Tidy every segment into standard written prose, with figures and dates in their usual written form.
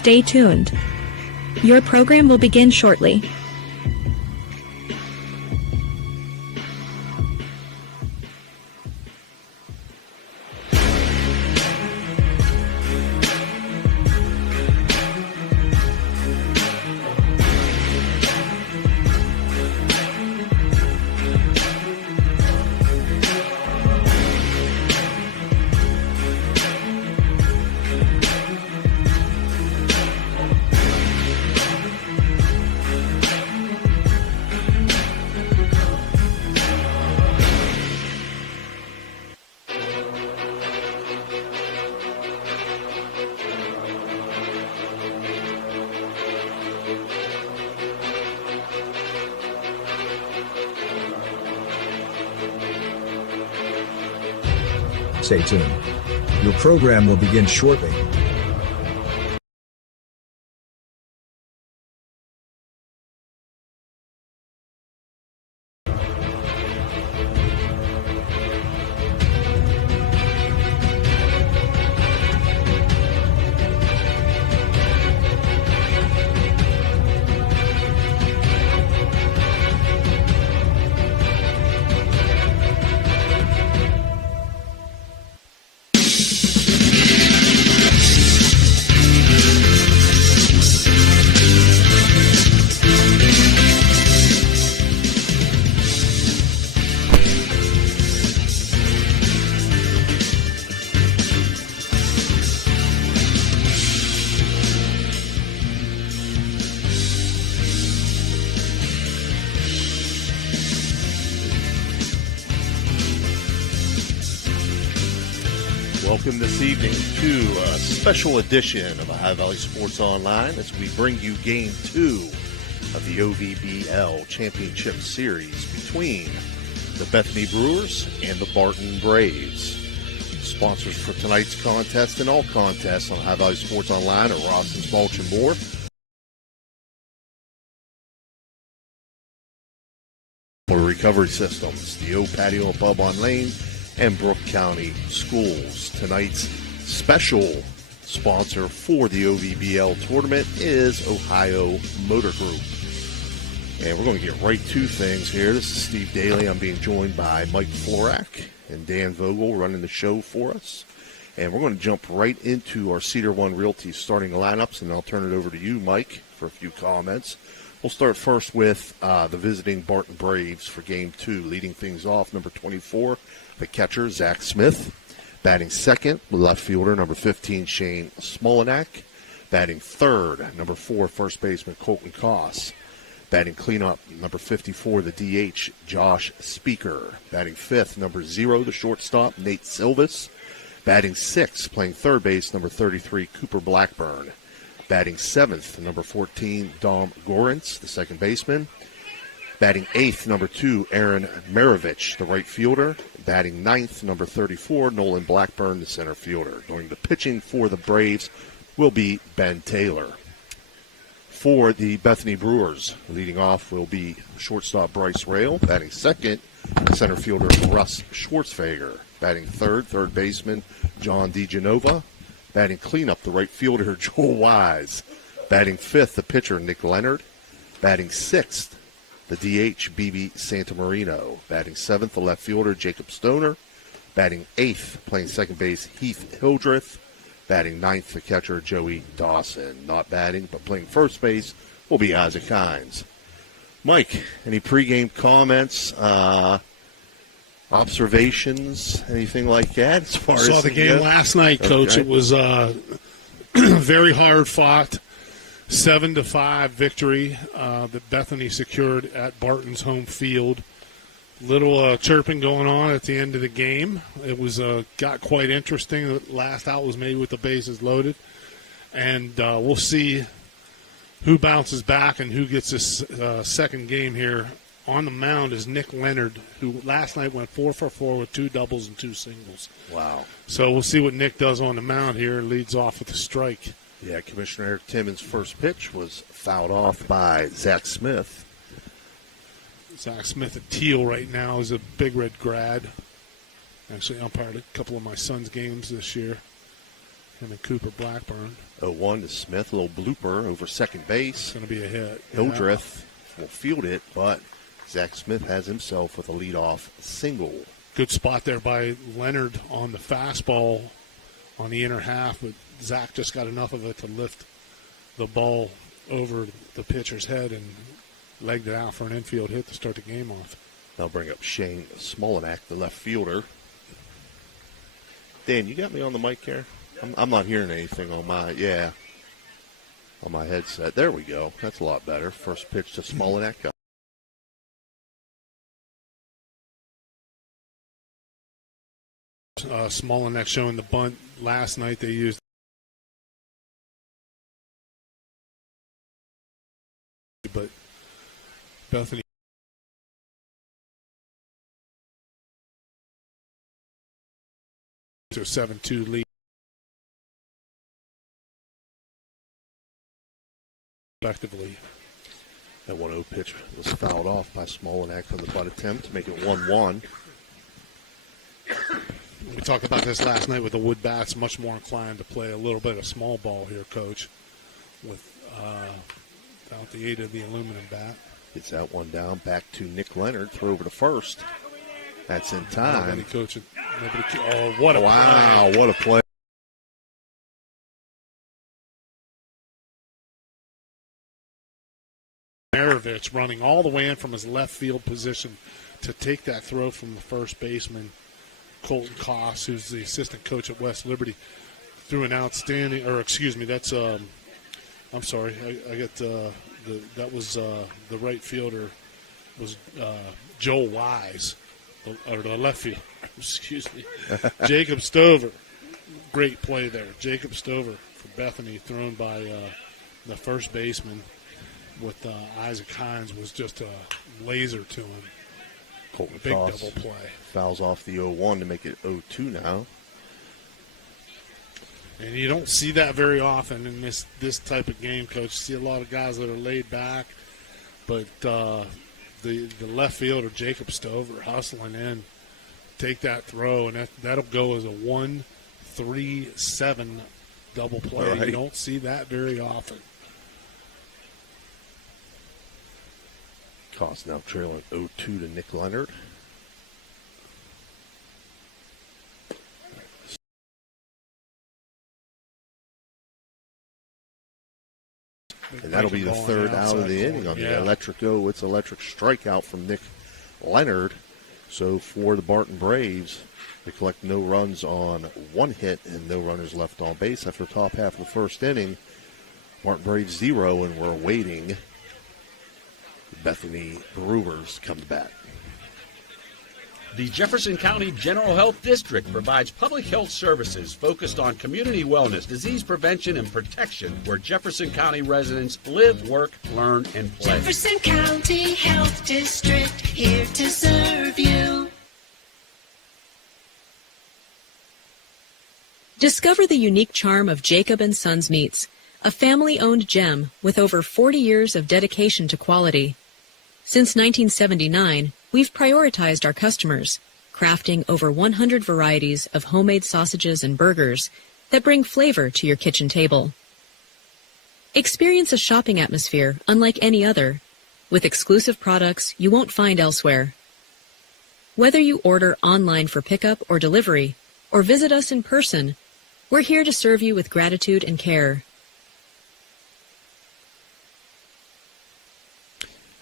Stay tuned. Your program will begin shortly. Stay tuned. Your program will begin shortly. Welcome this evening to a special edition of Ohio Valley Sports Online as we bring you Game 2 of the OVBL Championship Series between the Bethany Brewers and the Barton Braves. Sponsors for tonight's contest and all contests on Ohio Valley Sports Online are Ross's Mulch and More. Recovery Systems, the O Patio and Pub on Lane, and Brook County Schools. Tonight's special sponsor for the OVBL tournament is Ohio Motor Group. And we're going to get right to things here. This is Steve Daly. I'm being joined by Mike Florak and Dan Vogel running the show for us. And we're going to jump right into our Cedar One Realty starting lineups, and I'll turn it over to you, Mike, for a few comments. We'll start first with the visiting Barton Braves for Game 2. Leading things off, number 24, the catcher, Zach Smith. Batting second, left fielder, number 15, Shane Smolinack. Batting third, number 4, first baseman, Colton Koss. Batting cleanup, number 54, the DH, Josh Speaker. Batting fifth, number 0, the shortstop, Nate Silvis. Batting sixth, playing third base, number 33, Cooper Blackburn. Batting seventh, number 14, Dom Gorentz, the second baseman. Batting eighth, number 2, Aaron Maravich, the right fielder. Batting ninth, number 34, Nolan Blackburn, the center fielder. Going to pitching for the Braves will be Ben Taylor. For the Bethany Brewers, leading off will be shortstop Bryce Rail. Batting second, center fielder Russ Schwartzfager. Batting third, third baseman John DeGenova. Batting cleanup, the right fielder Joel Wise. Batting fifth, the pitcher Nick Leonard. Batting sixth, the DH BB Santamarino. Batting seventh, the left fielder Jacob Stoner. Batting eighth, playing second base Heath Hildreth. Batting ninth, the catcher Joey Dawson. Not batting, but playing first base will be Isaac Hines. Mike, any pregame comments, observations, anything like that? As far I saw as the game last night, Coach. Okay. It was very hard fought, 7-5 victory that Bethany secured at Barton's home field. Little chirping going on at the end of the game. It was got quite interesting. The last out was made with the bases loaded. And we'll see who bounces back and who gets this second game here. On the mound is Nick Leonard, who last night went 4 for 4 with 2 doubles and 2 singles. Wow. So we'll see what Nick does on the mound here. Leads off with a strike. Yeah, Commissioner Eric Timmons' first pitch was fouled off by Zach Smith. Zach Smith at Teal right now is a Big Red grad. Actually umpired a couple of my son's games this year. Him and Cooper Blackburn. 0-1 to Smith. A little blooper over second base. It's going to be a hit. Hildreth will field it, but Zach Smith has himself with a leadoff single. Good spot there by Leonard on the fastball on the inner half, but Zach just got enough of it to lift the ball over the pitcher's head and legged it out for an infield hit to start the game off. I'll bring up Shane Smolinack, the left fielder. Dan, you got me on the mic here? I'm not hearing anything on my headset. There we go. That's a lot better. First pitch to Smolinack. Smolinack showing the bunt. Last night they used but Bethany to a 7-2 lead. Effectively. That 1-0 pitch was fouled off by Smolinack on the butt attempt to make it 1-1. We talked about this last night with the wood bats, much more inclined to play a little bit of small ball here, Coach, without the aid of the aluminum bat. Gets that one down, back to Nick Leonard, throw over to first. That's in time. Nobody coaching. Oh, what a wow, play. What a play. Maravich running all the way in from his left field position to take that throw from the first baseman, Colton Koss, who's the assistant coach at West Liberty, threw an outstanding, that's, I'm sorry, I got that was the right fielder was Joel Wise, or the left fielder, excuse me, Jacob Stover. Great play there. Jacob Stover for Bethany, thrown by the first baseman with Isaac Hines, was just a laser to him. Colton Big Koss double play. Fouls off the 0-1 to make it 0-2 now. And you don't see that very often in this type of game, Coach. You see a lot of guys that are laid back, but the left fielder, Jacob Stover, hustling in, take that throw, and that'll go as a 1-3-7 double play. Right. You don't see that very often. Koss now trailing 0-2 to Nick Leonard. And that'll be the third out of the inning on the electric strikeout from Nick Leonard. So for the Barton Braves, they collect no runs on one hit and no runners left on base after the top half of the first inning. Barton Braves 0, and we're awaiting Bethany Brewers come to bat. The Jefferson County General Health District provides public health services focused on community wellness, disease prevention, and protection where Jefferson County residents live, work, learn, and play. Jefferson County Health District, here to serve you. Discover the unique charm of Jacob & Sons Meats, a family-owned gem with over 40 years of dedication to quality. Since 1979, we've prioritized our customers, crafting over 100 varieties of homemade sausages and burgers that bring flavor to your kitchen table. Experience a shopping atmosphere unlike any other, with exclusive products you won't find elsewhere. Whether you order online for pickup or delivery, or visit us in person, we're here to serve you with gratitude and care.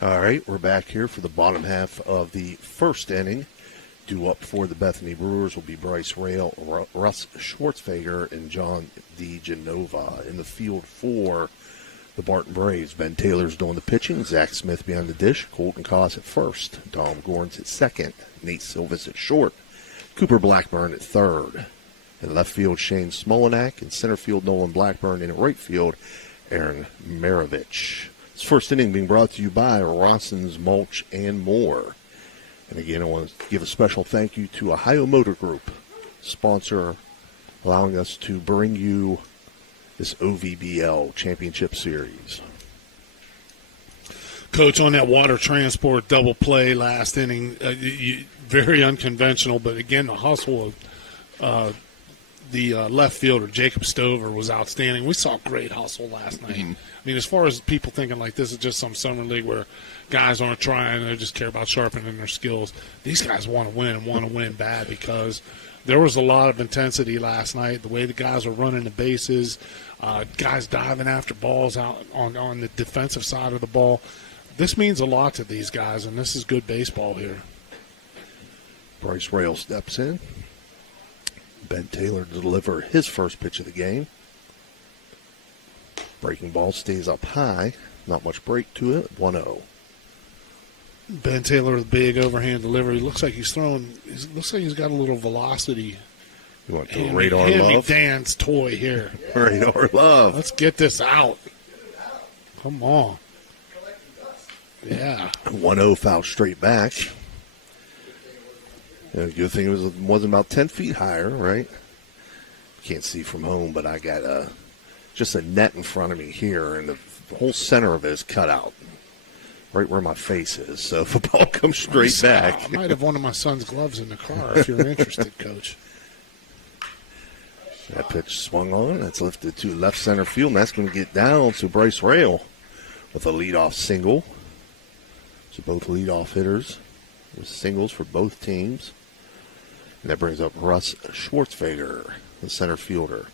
All right, we're back here for the bottom half of the first inning. Due up for the Bethany Brewers will be Bryce Rail, Russ Schwartzfager, and John DeGenova. In the field for the Barton Braves, Ben Taylor's doing the pitching, Zach Smith behind the dish, Colton Koss at first, Dom Gorns at second, Nate Silvis at short, Cooper Blackburn at third. In left field, Shane Smolinack. In center field, Nolan Blackburn. And in right field, Aaron Maravich. This first inning being brought to you by Rosson's Mulch and More. And again, I want to give a special thank you to Ohio Motor Group, sponsor allowing us to bring you this OVBL Championship Series. Coach, on that water transport double play last inning, very unconventional, but again, the hustle of the left fielder, Jacob Stover, was outstanding. We saw great hustle last night. I mean, as far as people thinking like this is just some summer league where guys aren't trying, they just care about sharpening their skills, these guys want to win and want to win bad because there was a lot of intensity last night, the way the guys were running the bases, guys diving after balls out on the defensive side of the ball. This means a lot to these guys, and this is good baseball here. Bryce Rail steps in. Ben Taylor to deliver his first pitch of the game. Breaking ball stays up high. Not much break to it. 1-0. Ben Taylor with a big overhand delivery. Looks like he's throwing. Looks like he's got a little velocity. You want to Radar hand Love? Me Dan's toy here. Radar Love. Let's get this out. Come on. Yeah. 1-0 foul straight back. The good thing it wasn't about 10 feet higher, right? Can't see from home, but I got just a net in front of me here, and the whole center of it is cut out, right where my face is. So if the ball comes straight back. I might have one of my son's gloves in the car if you're interested, Coach. That pitch swung on. That's lifted to left center field, and that's going to get down to Bryce Rail with a leadoff single. So both leadoff hitters with singles for both teams. And that brings up Russ Schwartzfager, the center fielder.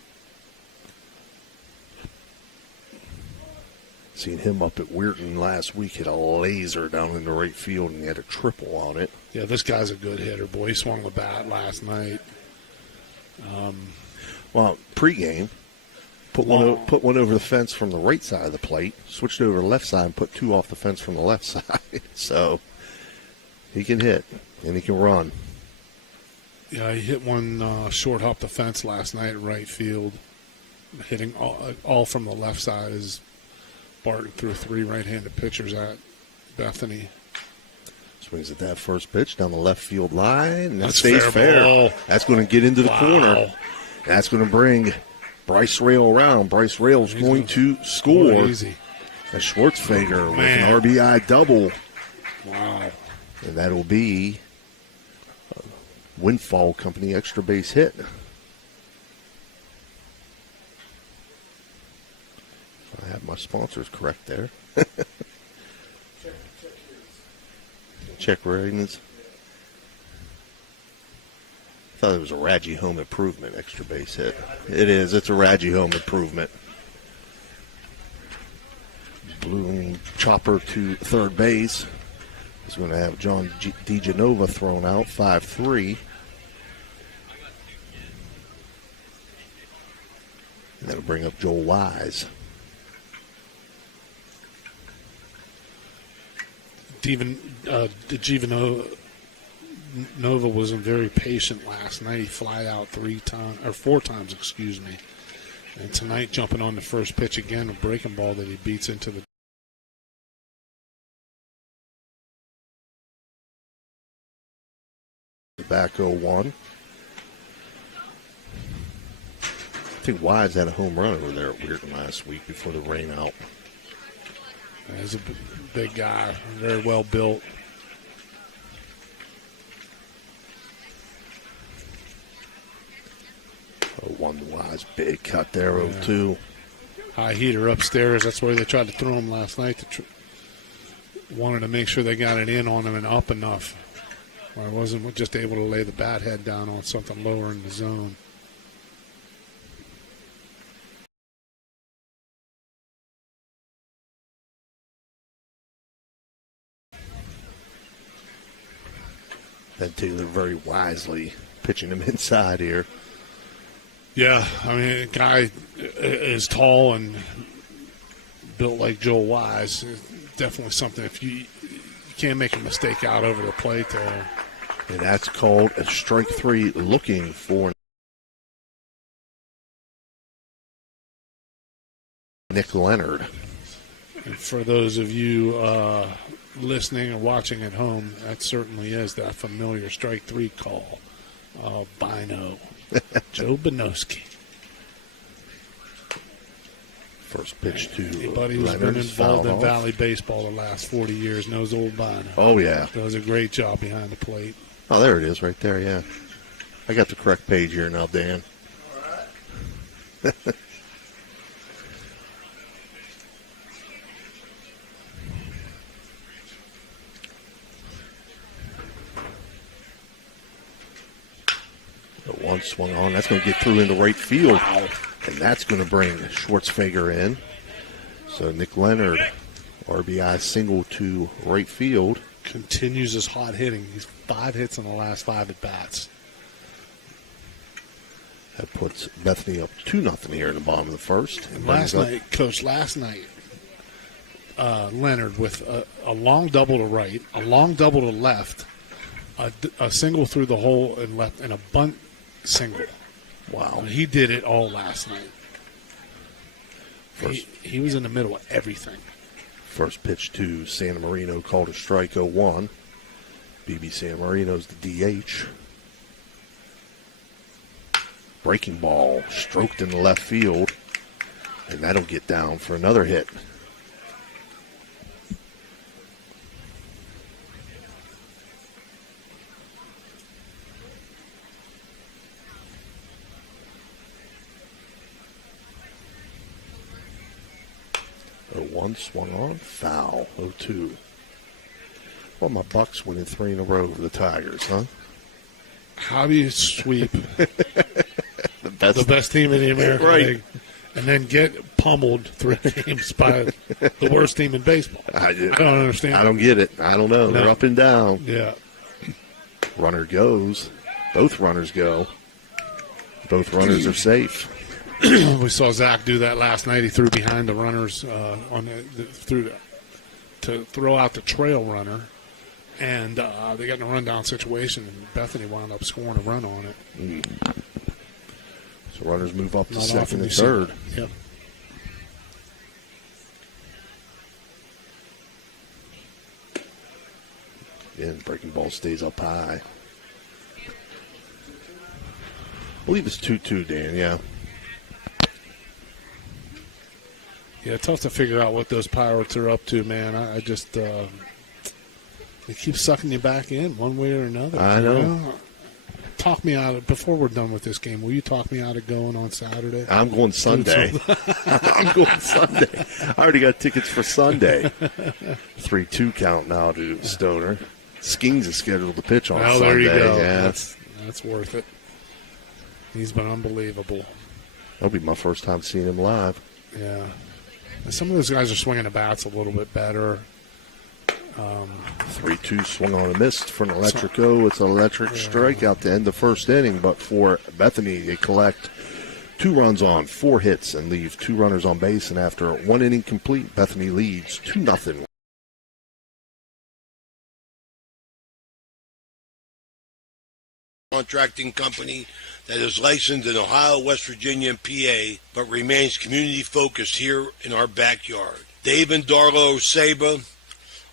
Seen him up at Weirton last week, hit a laser down in the right field, and he had a triple on it. Yeah, this guy's a good hitter, boy. He swung the bat last night. Well, pregame, put one over the fence from the right side of the plate, switched over to the left side, and put two off the fence from the left side. So he can hit, and he can run. Yeah, he hit one short hop the fence last night at right field, hitting all from the left side as Barton threw three right-handed pitchers at Bethany. Swings at that first pitch down the left field line, and that That's stays fair. That's going to get into the corner. That's going to bring Bryce Rail around. Bryce Rail's going to score. Easy. A Schwartzfager with an RBI double. Wow. And that'll be a Windfall Company extra base hit. I have my sponsors correct there. Check ratings. I thought it was a Raggi Home Improvement extra base hit. It is. It's a Raggi Home Improvement. Bloom chopper to third base. He's going to have John DeGenova thrown out, 5-3. And that'll bring up Joel Wise. Nova wasn't very patient last night. He fly out 4 times, excuse me. And tonight, jumping on the first pitch again, a breaking ball that he beats into the. Back 0-1. I think Wise had a home run over there at Weirton last week before the rain out. He's a big guy, very well built. One Wise, big cut there, 0-2. High heater upstairs. That's where they tried to throw him last night. Wanted to make sure they got it in on him and up enough. I wasn't just able to lay the bat head down on something lower in the zone. Ben Taylor very wisely pitching him inside here. Yeah, I mean, a guy is tall and built like Joel Wise. Definitely something if you can't make a mistake out over the plate there. And that's called a strike 3, looking for Nick Leonard. And for those of you listening or watching at home, that certainly is that familiar strike 3 call. Bino. Joe Benoski. First pitch to anybody who's been involved in Valley baseball the last 40 years knows old Bino. Oh, yeah. Does a great job behind the plate. Oh, there it is right there, yeah. I got the correct page here now, Dan. One swung on. That's going to get through into right field. Wow. And that's going to bring Schwartzfeger in. So Nick Leonard, RBI single to right field. Continues his hot hitting. He's 5 hits in the last 5 at-bats. That puts Bethany up 2-0 here in the bottom of the first. And last night, Leonard with a long double to right, a long double to left, a single through the hole and left, and a bunt single. Wow. And he did it all last night. He was in the middle of everything. First pitch to Santa Marino, called a strike, 0-1. BB Santa Marino's the DH. Breaking ball stroked in the left field, and that'll get down for another hit. One swung on, foul. 0-2. Well, my Bucks winning 3 in a row over the Tigers, huh? How do you sweep the best team in the American right. League and then get pummeled 3 games by the worst team in baseball? I don't understand. I don't get it. I don't know. No. They're up and down. Yeah. Runner goes. Both runners go. Both runners are safe. We saw Zach do that last night. He threw behind the runners to throw out the trail runner, and they got in a rundown situation, and Bethany wound up scoring a run on it. So runners move up to second and third. Yep. And breaking ball stays up high. I believe it's 2-2, Dan, yeah. Yeah, tough to figure out what those Pirates are up to, man. I just they keep sucking you back in one way or another. I know. Talk me out of, before we're done with this game, will you talk me out of going on Saturday? I'm going Sunday. I'm going Sunday. I already got tickets for Sunday. 3-2 count now to Stoner. Skeens is scheduled to pitch on Sunday. There you go. Yeah. That's worth it. He's been unbelievable. That'll be my first time seeing him live. Yeah. And some of those guys are swinging the bats a little bit better. 3-2 swung on a miss for an electric O. It's an electric strikeout to end the first inning, but for Bethany, they collect 2 runs on 4 hits and leave 2 runners on base, and after 1 inning complete, Bethany leads 2-0. Contracting company that is licensed in Ohio, West Virginia, and PA, but remains community-focused here in our backyard. Dave and Darla Saba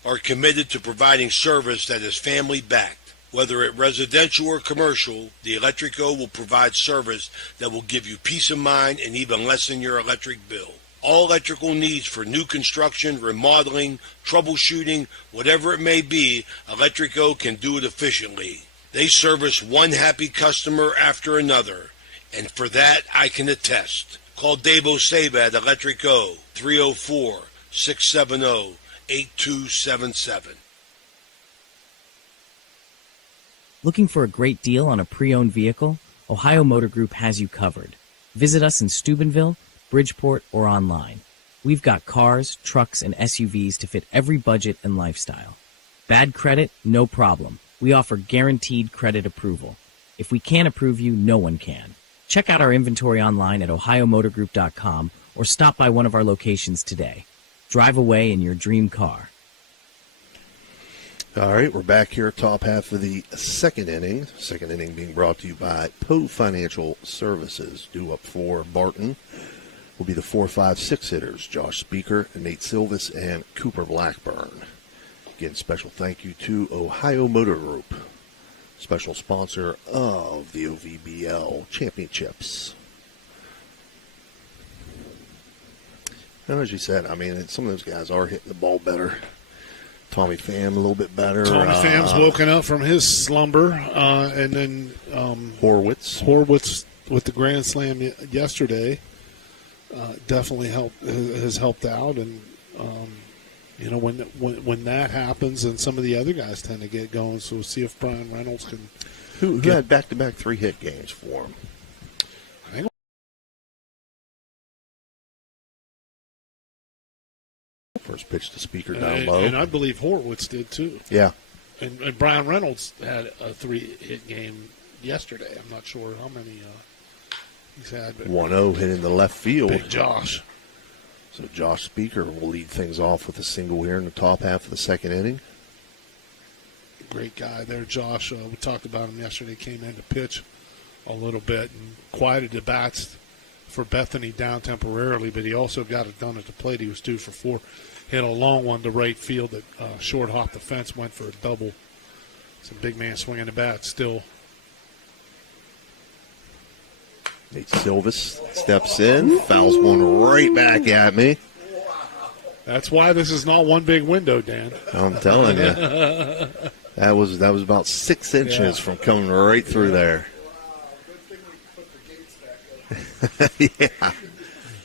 are committed to providing service that is family-backed. Whether it residential or commercial, the Electrico will provide service that will give you peace of mind and even lessen your electric bill. All electrical needs for new construction, remodeling, troubleshooting, whatever it may be, Electrico can do it efficiently. They service one happy customer after another, and for that I can attest. Call Dave Osaba at Electrico, 304-670-8277. Looking for a great deal on a pre-owned vehicle? Ohio Motor Group has you covered. Visit us in Steubenville, Bridgeport, or online. We've got cars, trucks, and SUVs to fit every budget and lifestyle. Bad credit? No problem. We offer guaranteed credit approval. If we can't approve you, no one can. Check out our inventory online at ohiomotorgroup.com or stop by one of our locations today. Drive away in your dream car. All right, we're back here, top half of the second inning. Second inning being brought to you by Poe Financial Services. Due up for Barton will be the 4-5-6 hitters, Josh Speaker, Nate Silvis, and Cooper Blackburn. Again, special thank you to Ohio Motor Group, special sponsor of the OVBL Championships. And as you said, I mean, some of those guys are hitting the ball better. Tommy Pham a little bit better. Tommy Pham's woken up from his slumber, and then Horwitz with the grand slam yesterday. definitely has helped out. And, when that happens, then some of the other guys tend to get going. So we'll see if Brian Reynolds can. Who had back-to-back 3-hit games for him? First pitch to Speaker down low. And I believe Horwitz did too. Yeah. And Brian Reynolds had a 3-hit game yesterday. I'm not sure how many he's had. 1-0 hit in the left field. Big Josh. So Josh Speaker will lead things off with a single here in the top half of the second inning. Great guy there, Josh. We talked about him yesterday. Came in to pitch a little bit and quieted the bats for Bethany down temporarily, but he also got it done at the plate. He was 2 for 4. Hit a long one to right field that short hopped the fence, went for a double. It's a big man swinging the bat still. Nate Silvis steps in, fouls one right back at me. That's why this is not one big window, Dan. I'm telling you. That was about 6 inches from coming right through there. Yeah,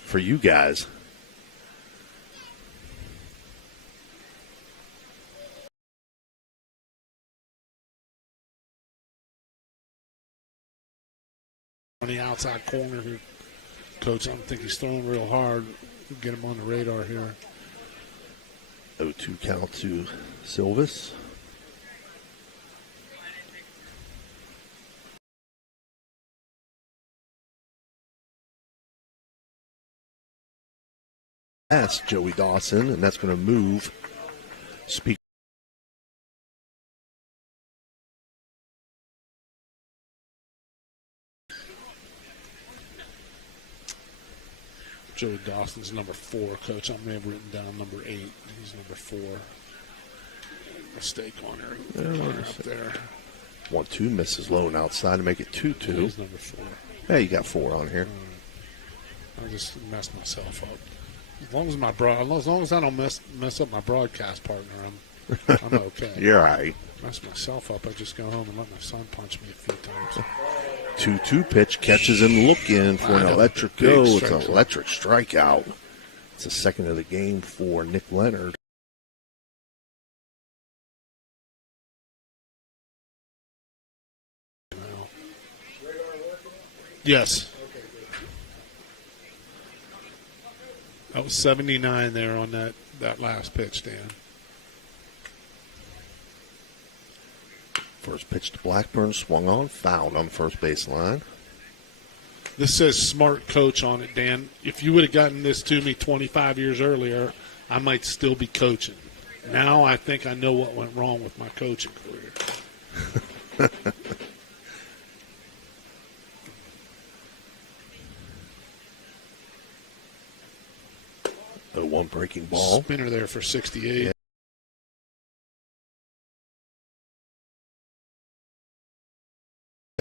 for you guys. On the outside corner here, Coach, I don't think he's throwing real hard. We'll get him on the radar here. 0-2 count to Silvis. That's Joey Dawson, and that's going to move Speaker. Joey Dawson's number 4, Coach. I may have written down number 8. He's number 4. Mistake on her. Up there. 1-2 misses low and outside to make it 2-2. He's number 4. Hey, you got 4 on here. I just messed myself up. As long as I don't mess up my broadcast partner, I'm okay. You're all right. Mess myself up. I just go home and let my son punch me a few times. 2-2 pitch catches him looking for an electric go. It's an electric strikeout. It's the second of the game for Nick Leonard. Yes. That was 79 there on that last pitch, Dan. First pitch to Blackburn, swung on, fouled on the first base line. This says smart coach on it, Dan. If you would have gotten this to me 25 years earlier, I might still be coaching. Now I think I know what went wrong with my coaching career. 0-1 breaking ball. Spinner there for 68. Yeah.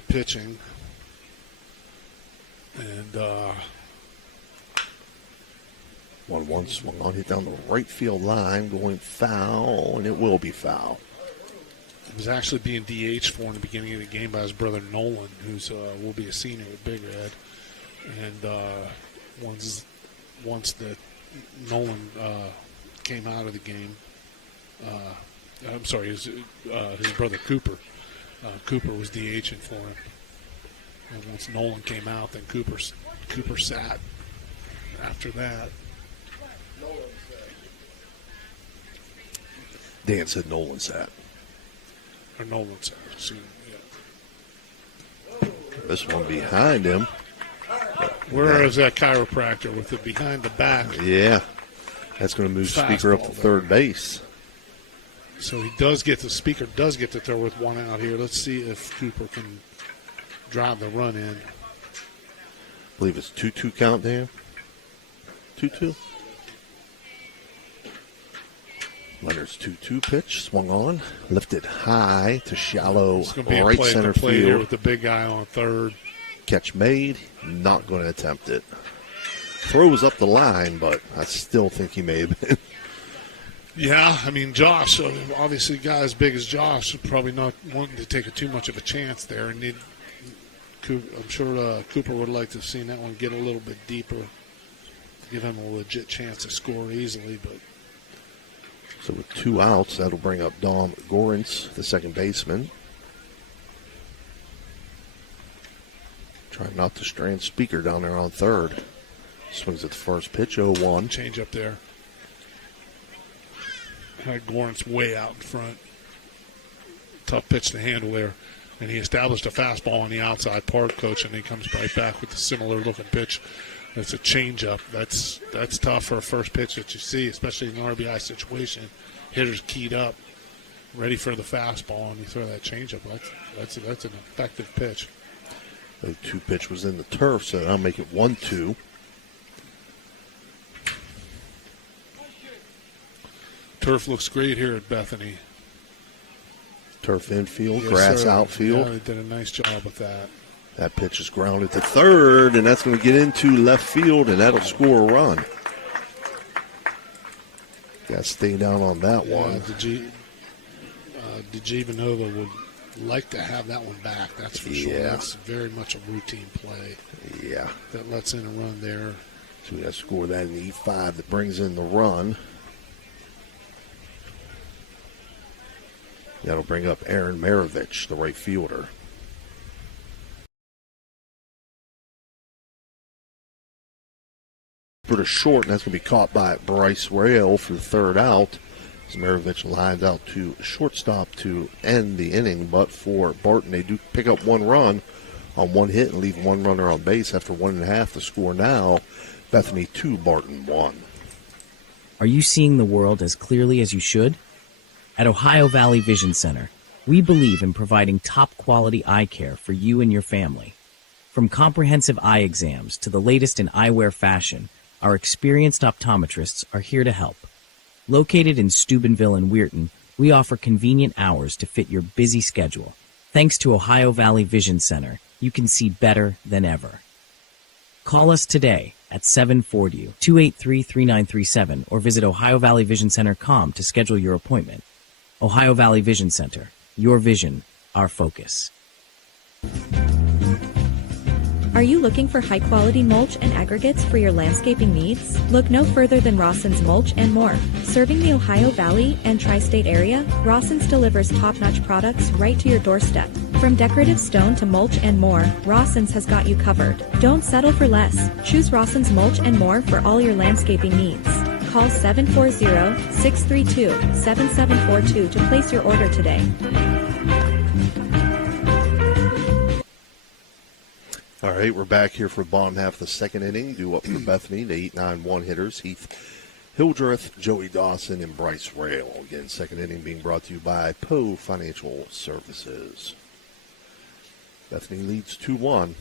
Pitching. And 1-1 swung on, hit down the right field line, going foul, and it will be foul. He was actually being DH for in the beginning of the game by his brother Nolan, who's will be a senior at Big Red. And once the Nolan came out of the game, I'm sorry, his brother Cooper. Cooper was DHing for him. And once Nolan came out, then Cooper sat after that. Dan said Nolan sat. Or Nolan sat. Yeah. This one behind him. Where is that chiropractor with it behind the back? Yeah. That's going to move Speaker up to third base. So Speaker does get to throw with one out here. Let's see if Cooper can drive the run in. I believe it's 2-2 count, Dan. 2-2. Leonard's 2-2 pitch swung on, lifted high to shallow right center field. Here with the big guy on third. Catch made, not going to attempt it. Throws up the line, but I still think he may have been. Yeah, I mean, Josh, obviously a guy as big as Josh, probably not wanting to take too much of a chance there. And I'm sure Cooper would like to have seen that one get a little bit deeper. give him a legit chance to score easily. But So with 2 outs, that'll bring up Dom Gorence, the second baseman. Trying not to strand Speaker down there on third. Swings at the first pitch, 0-1. change up there. Had Gorence way out in front. Tough pitch to handle there. And he established a fastball on the outside part, Coach, and he comes right back with a similar-looking pitch. It's a changeup. That's tough for a first pitch that you see, especially in an RBI situation. Hitters keyed up, ready for the fastball, and you throw that changeup. That's an effective pitch. The 2 pitch was in the turf, so that'll make it 1-2. Turf looks great here at Bethany. Turf infield, Yes, grass sir. outfield. Yeah, they did a nice job with that. That pitch is grounded to third, and that's going to get into left field, and that'll score a run. Got to stay down on that one. DeGiovanova would like to have that one back, that's for sure. Yeah. That's very much a routine play. Yeah. That lets in a run there. So we got to score that in the E5 that brings in the run. That'll bring up Aaron Maravich, the right fielder. Put a short, and that's going to be caught by Bryce Rail for the third out. As Maravich lines out to shortstop to end the inning, but for Barton, they do pick up 1 run on 1 hit and leave 1 runner on base after 1.5. The score now, Bethany 2, Barton 1. Are you seeing the world as clearly as you should? At Ohio Valley Vision Center, we believe in providing top-quality eye care for you and your family. From comprehensive eye exams to the latest in eyewear fashion, our experienced optometrists are here to help. Located in Steubenville and Weirton, we offer convenient hours to fit your busy schedule. Thanks to Ohio Valley Vision Center, you can see better than ever. Call us today at 740-283-3937 or visit OhioValleyVisionCenter.com to schedule your appointment. Ohio Valley Vision Center. Your vision, our focus. Are you looking for high-quality mulch and aggregates for your landscaping needs? Look no further than Rawson's Mulch and More. Serving the Ohio Valley and tri-state area, Rawson's delivers top-notch products right to your doorstep. From decorative stone to mulch and more, Rawson's has got you covered. Don't settle for less. Choose Rawson's Mulch and More for all your landscaping needs. Call 740-632-7742 to place your order today. All right, we're back here for the bottom half of the second inning. Due up for Bethany, the 8-9-1 hitters, Heath Hildreth, Joey Dawson, and Bryce Rail. Again, second inning being brought to you by Poe Financial Services. Bethany leads 2-1.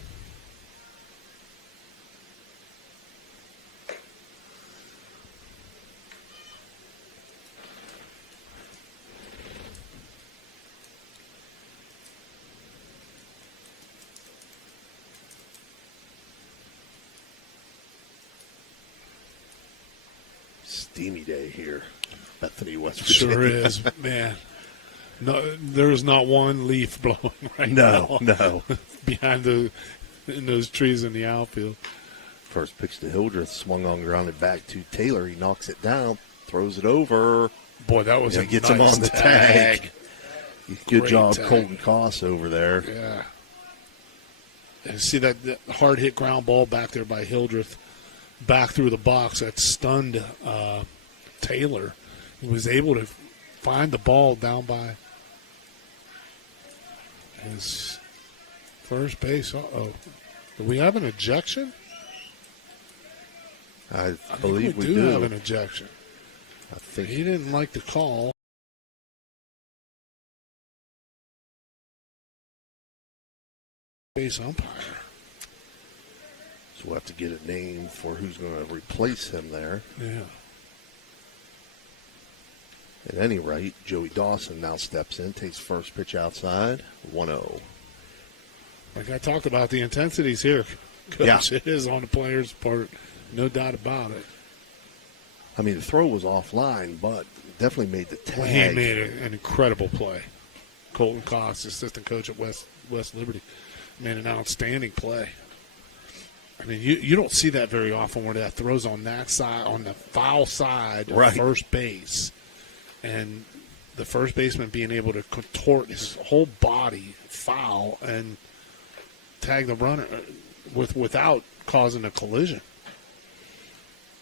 Steamy day here, Bethany, West Virginia. Sure is, man. No, there is not one leaf blowing right now. No. in those trees in the outfield. First pitch to Hildreth, swung on, grounded back to Taylor. He knocks it down, throws it over. Boy, that was a gets nice him on the tag. Good Great job, tag. Colton Koss over there. Yeah. And see that hard hit ground ball back there by Hildreth, back through the box that stunned Taylor. He was able to find the ball down by his first base. Uh-oh. Do we have an ejection? I believe we do do have an ejection. I think He didn't like the call. Base umpire. so. We'll have to get a name for who's going to replace him there. Yeah. At any rate, Joey Dawson now steps in, takes first pitch outside, 1-0. Like I talked about, the intensities here, Coach. Yeah. It is on the player's part, no doubt about it. I mean, the throw was offline, but definitely made the tag. Well, he made an incredible play. Colton Koss, assistant coach at West Liberty, made an outstanding play. I mean, you don't see that very often where that throws on that side, on the foul side of Right. first base, and the first baseman being able to contort his whole body foul and tag the runner without causing a collision.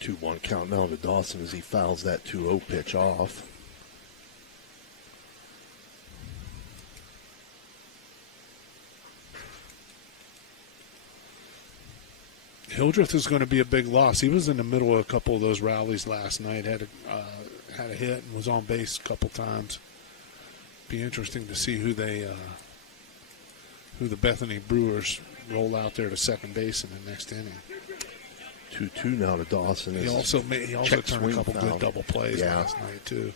2-1 count now to Dawson as he fouls that 2-0 pitch off. Hildreth is going to be a big loss. He was in the middle of a couple of those rallies last night. Had a hit and was on base a couple times. Be interesting to see who the Bethany Brewers roll out there to second base in the next inning. 2-2 now to Dawson. He also turned a couple good double plays last night too.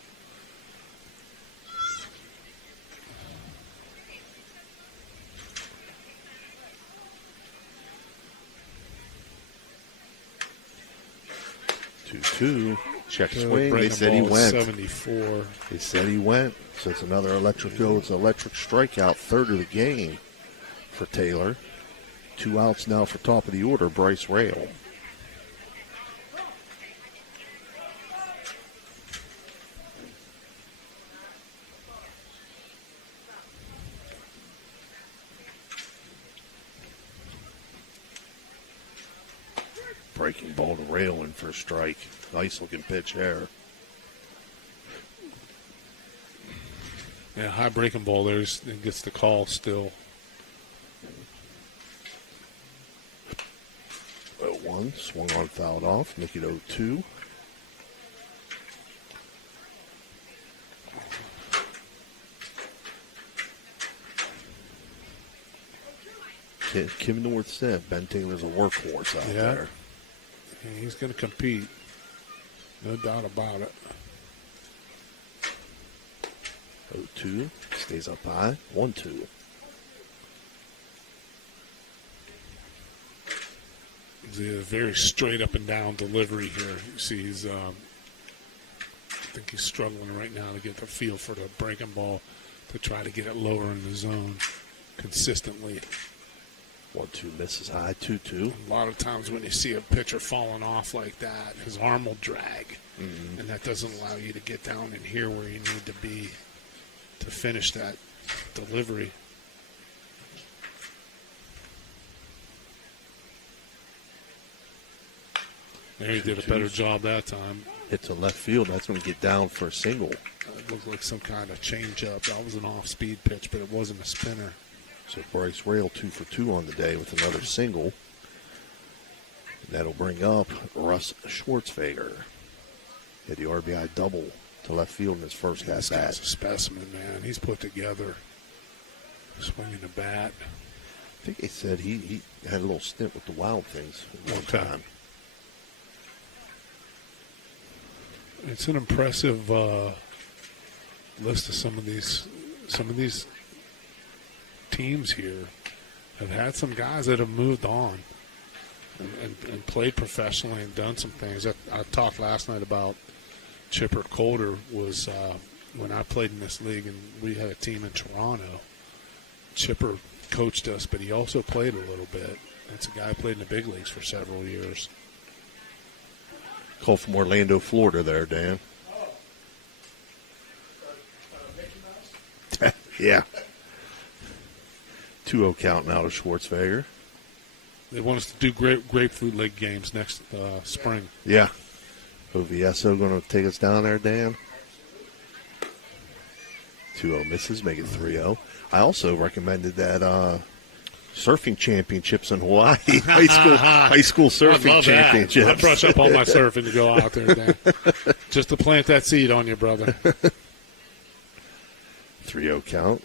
Check swing. They said he went. 74. They said he went. So it's another electric strikeout, third of the game for Taylor. 2 outs now for top of the order, Bryce Rail. Breaking ball to Rail in for a strike. Nice looking pitch there. Yeah, high breaking ball there. He gets the call still. 0-1, swung on, fouled off. Make it 0-2. Kim North said Ben Taylor's a workhorse out there. Yeah, he's going to compete. No doubt about it. 0-2, stays up high. 1-2. It's a very straight up and down delivery here. You see, I think he's struggling right now to get the feel for the breaking ball to try to get it lower in the zone consistently. 1-2 misses high. 2-2. A lot of times when you see a pitcher falling off like that, his arm will drag, and that doesn't allow you to get down in here where you need to be to finish that delivery. There he did a better job that time. Hit to left field. That's going to get down for a single. It looked like some kind of changeup. That was an off-speed pitch, but it wasn't a spinner. So Bryce Rail 2 for 2 on the day with another single. And that'll bring up Russ Schwartzfager. Hit the RBI double to left field in his first at-bat. This guy's a specimen, man. He's put together. Swinging the bat. I think they said he had a little stint with the Wild Things at one time. It's an impressive list of some of these teams here. Have had some guys that have moved on and played professionally and done some things. I talked last night about Chipper Coulter was when I played in this league, and we had a team in Toronto. Chipper coached us, but he also played a little bit. That's a guy who played in the big leagues for several years. Call from Orlando, Florida there, Dan. Yeah. 2-0 count now to Schwartzfager. They want us to do Grapefruit League games next spring. Yeah. OVSO going to take us down there, Dan. 2-0 misses, make it 3-0. I also recommended that surfing championships in Hawaii. high school surfing championships. I brush up on my surfing to go out there, Dan. Just to plant that seed on you, brother. 3-0 count.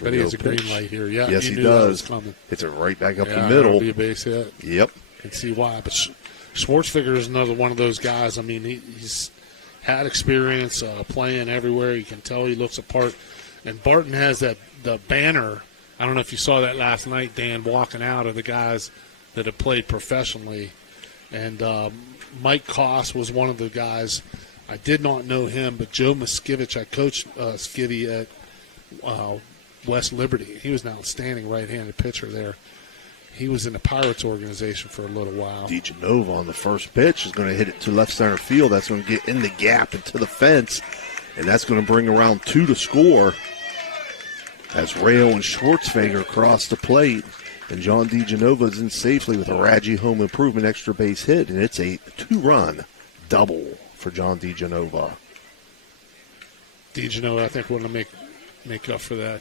But he has a green light here. Yeah, yes, he knew does. That was coming. It's it right back up the That'll middle. Be a base hit. Yep. I can see why. But Schwartzfager is another one of those guys. I mean, he's had experience playing everywhere. You can tell he looks apart. And Barton has the banner. I don't know if you saw that last night, Dan, walking out of the guys that have played professionally. And Mike Koss was one of the guys. I did not know him, but Joe Miskevich, I coached Skivvy at West Liberty. He was an outstanding right-handed pitcher there. He was in the Pirates organization for a little while. DeGenova on the first pitch is going to hit it to left center field. That's going to get in the gap into the fence, and that's going to bring around 2 to score as Rayo and Schwartzfeger cross the plate. And John DeGenova is in safely with a Radji home improvement extra base hit, and it's a 2-run double for John DeGenova. DeGenova, I think, want to make up for that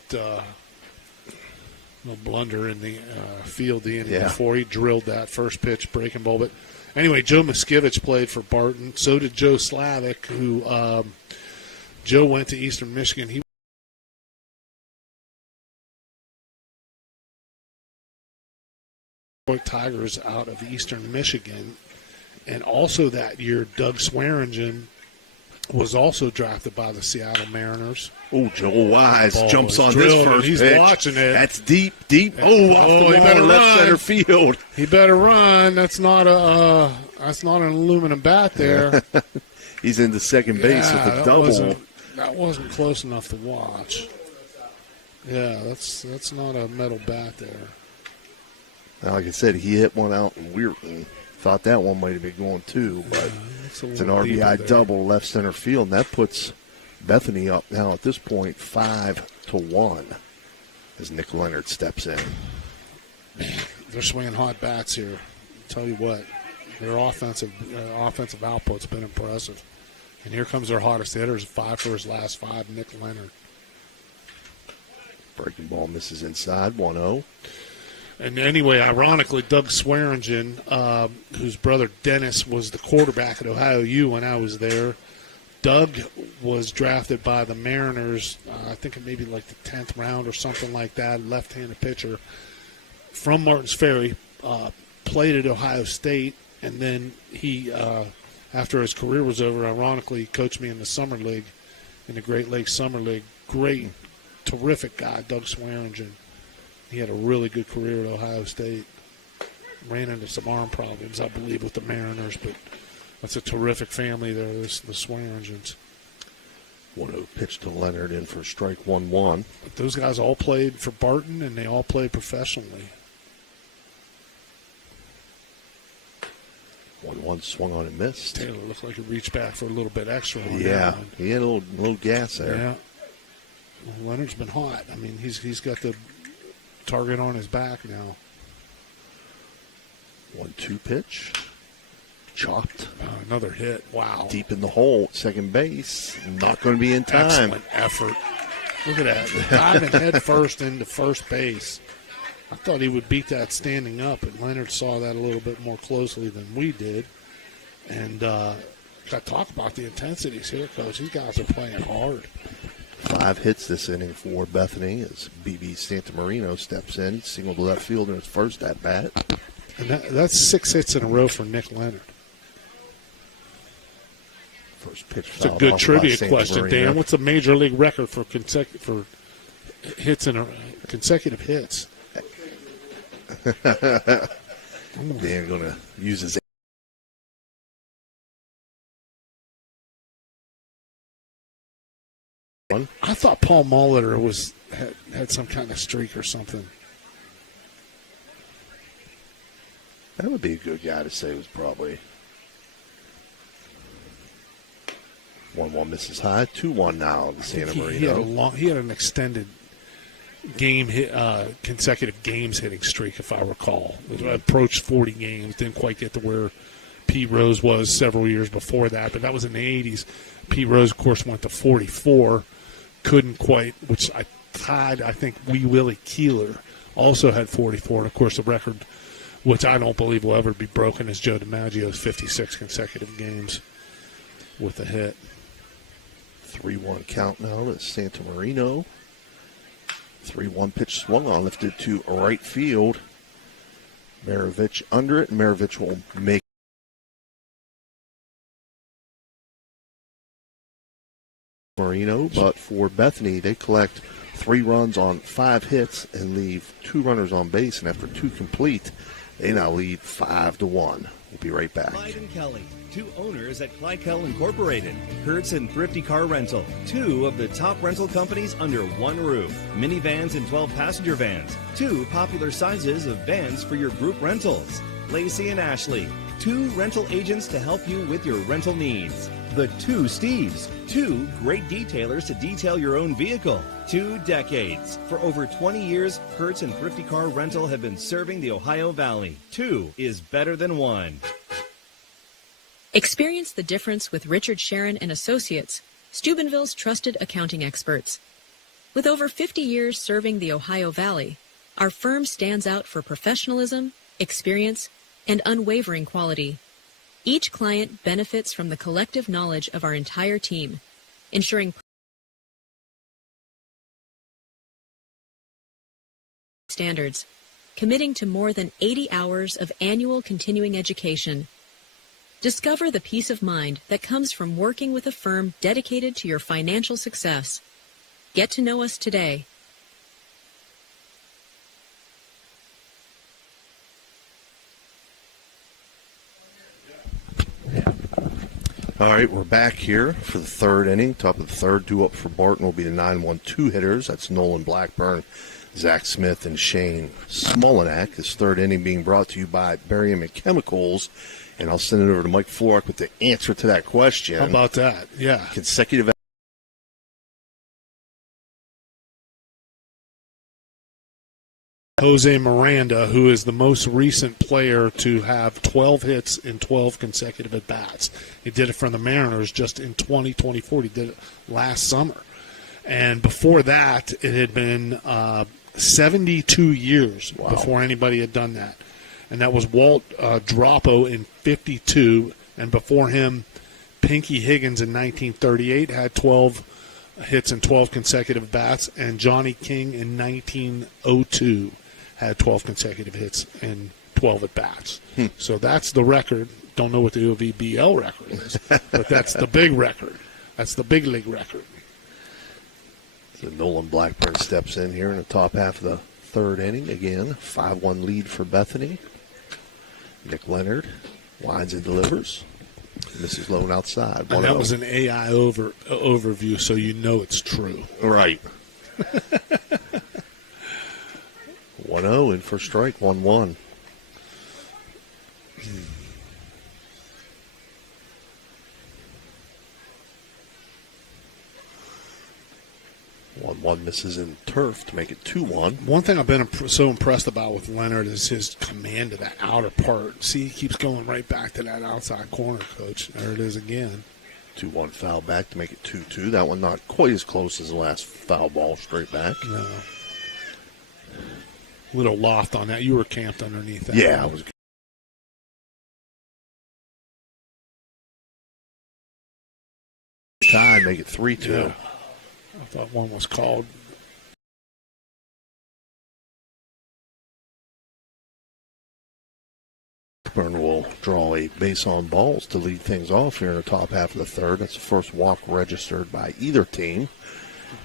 little blunder in the field the inning before. He drilled that first pitch breaking ball. But anyway, Joe Miskevich played for Barton. So did Joe Slavic, who Joe went to Eastern Michigan. He Tigers out of Eastern Michigan. And also that year, Doug Swearingen was also drafted by the Seattle Mariners. Oh, Joel Wise jumps on drilled, this first he's pitch. Watching it. That's deep. Oh, off the wall, left center field. He better run. That's not an aluminum bat there. He's into second base with a double. That wasn't close enough to watch. Yeah, that's not a metal bat there. Now, like I said, he hit one out in Weirton. Thought that one might have been going too, but it's an RBI double left center field, and that puts Bethany up now at this point 5-1 as Nick Leonard steps in. They're swinging hot bats here. I'll tell you what, their offensive output's been impressive. And here comes their hottest hitters, 5 for his last 5, Nick Leonard. Breaking ball misses inside, 1-0. And anyway, ironically, Doug Swearingen, whose brother Dennis was the quarterback at Ohio U when I was there, Doug was drafted by the Mariners, I think it may be like the 10th round or something like that, left-handed pitcher from Martins Ferry, played at Ohio State, and then he, after his career was over, ironically, coached me in the Summer League, in the Great Lakes Summer League. Great, terrific guy, Doug Swearingen. He had a really good career at Ohio State. Ran into some arm problems, I believe, with the Mariners, but that's a terrific family there, the Swearingens. 1-0 pitch to Leonard in for strike 1-1. But those guys all played for Barton, and they all played professionally. 1-1 swung on and missed. Taylor looked like he reached back for a little bit extra on yeah, that one. He had a little gas there. Yeah. Well, Leonard's been hot. I mean, he's got the target on his back now. 1-2 pitch. Chopped. Another hit. Wow. Deep in the hole at second base. Not going to be in time. Excellent effort. Look at that. Diving head first into first base. I thought he would beat that standing up, and Leonard saw that a little bit more closely than we did. And got to talk about the intensities here, Coach. These guys are playing hard. 5 hits this inning for Bethany as B.B. Santamarino steps in. He singled to left field in his first at-bat. And that's 6 hits in a row for Nick Leonard. First pitch. It's a good trivia question, Dan. What's the major league record for hits in consecutive hits? Dan going to use his. I thought Paul Molitor had some kind of streak or something. That would be a good guy to say was probably. 1-1 misses high. 2-1 now to Santamarino. He had an extended game consecutive games hitting streak, if I recall. It approached 40 games. Didn't quite get to where Pete Rose was several years before that, but that was in the 80s. Pete Rose, of course, went to 44. Couldn't quite, which I tied, I think, Wee Willie Keeler also had 44. And, of course, the record, which I don't believe will ever be broken, is Joe DiMaggio's 56 consecutive games with a hit. 3-1 count now to Santamarino. 3-1 pitch swung on, lifted to right field. Maravich under it, and Maravich will make Marino, but for Bethany, they collect 3 runs on 5 hits and leave 2 runners on base, and after 2 complete, they now lead 5-1. We'll be right back. Clyde and Kelly, 2 owners at Clykel Incorporated. Hertz and Thrifty Car Rental, 2 of the top rental companies under one roof. Minivans and 12-passenger vans, 2 popular sizes of vans for your group rentals. Lacey and Ashley, 2 rental agents to help you with your rental needs. The 2 Steves, 2 great detailers to detail your own vehicle. 2 decades. For over 20 years, Hertz and Thrifty Car Rental have been serving the Ohio Valley. 2 is better than 1. Experience the difference with Richard Sharon and Associates, Steubenville's trusted accounting experts. With over 50 years serving the Ohio Valley, our firm stands out for professionalism, experience, and unwavering quality. Each client benefits from the collective knowledge of our entire team, ensuring standards, committing to more than 80 hours of annual continuing education. Discover the peace of mind that comes from working with a firm dedicated to your financial success. Get to know us today. All right, we're back here for the 3rd inning. Top of the 3rd, due up for Barton will be the 9-1-2 hitters. That's Nolan Blackburn, Zach Smith, and Shane Smolinack. This 3rd inning being brought to you by Barium and Chemicals. And I'll send it over to Mike Florek with the answer to that question. How about that? Yeah. Consecutive. Jose Miranda, who is the most recent player to have 12 hits in 12 consecutive at-bats. He did it for the Mariners just in 2024. He did it last summer. And before that, it had been 72 years before anybody had done that. And that was Walt Droppo in 52. And before him, Pinky Higgins in 1938 had 12 hits in 12 consecutive bats. And Johnny King in 1902 had 12 consecutive hits in 12 at-bats. So that's the record. Don't know what the OVBL record is, but that's the big record. That's the big league record. So Nolan Blackburn steps in here in the top half of the 3rd inning. Again, 5-1 lead for Bethany. Nick Leonard winds and delivers. Mrs. Lone outside. And that was an AI overview, so you know it's true. Right. 1-0 in for strike, 1-1. One misses in turf to make it 2-1. One thing I've been so impressed about with Leonard is his command of that outer part. See, he keeps going right back to that outside corner, Coach. There it is again. 2-1 foul back to make it 2-2. That one not quite as close as the last foul ball straight back. No. Little loft on that. You were camped underneath that. Yeah, I was. Time, make it 3-2. Yeah. I thought one was called. Blackburn will draw a base on balls to lead things off here in the top half of the 3rd. That's the first walk registered by either team.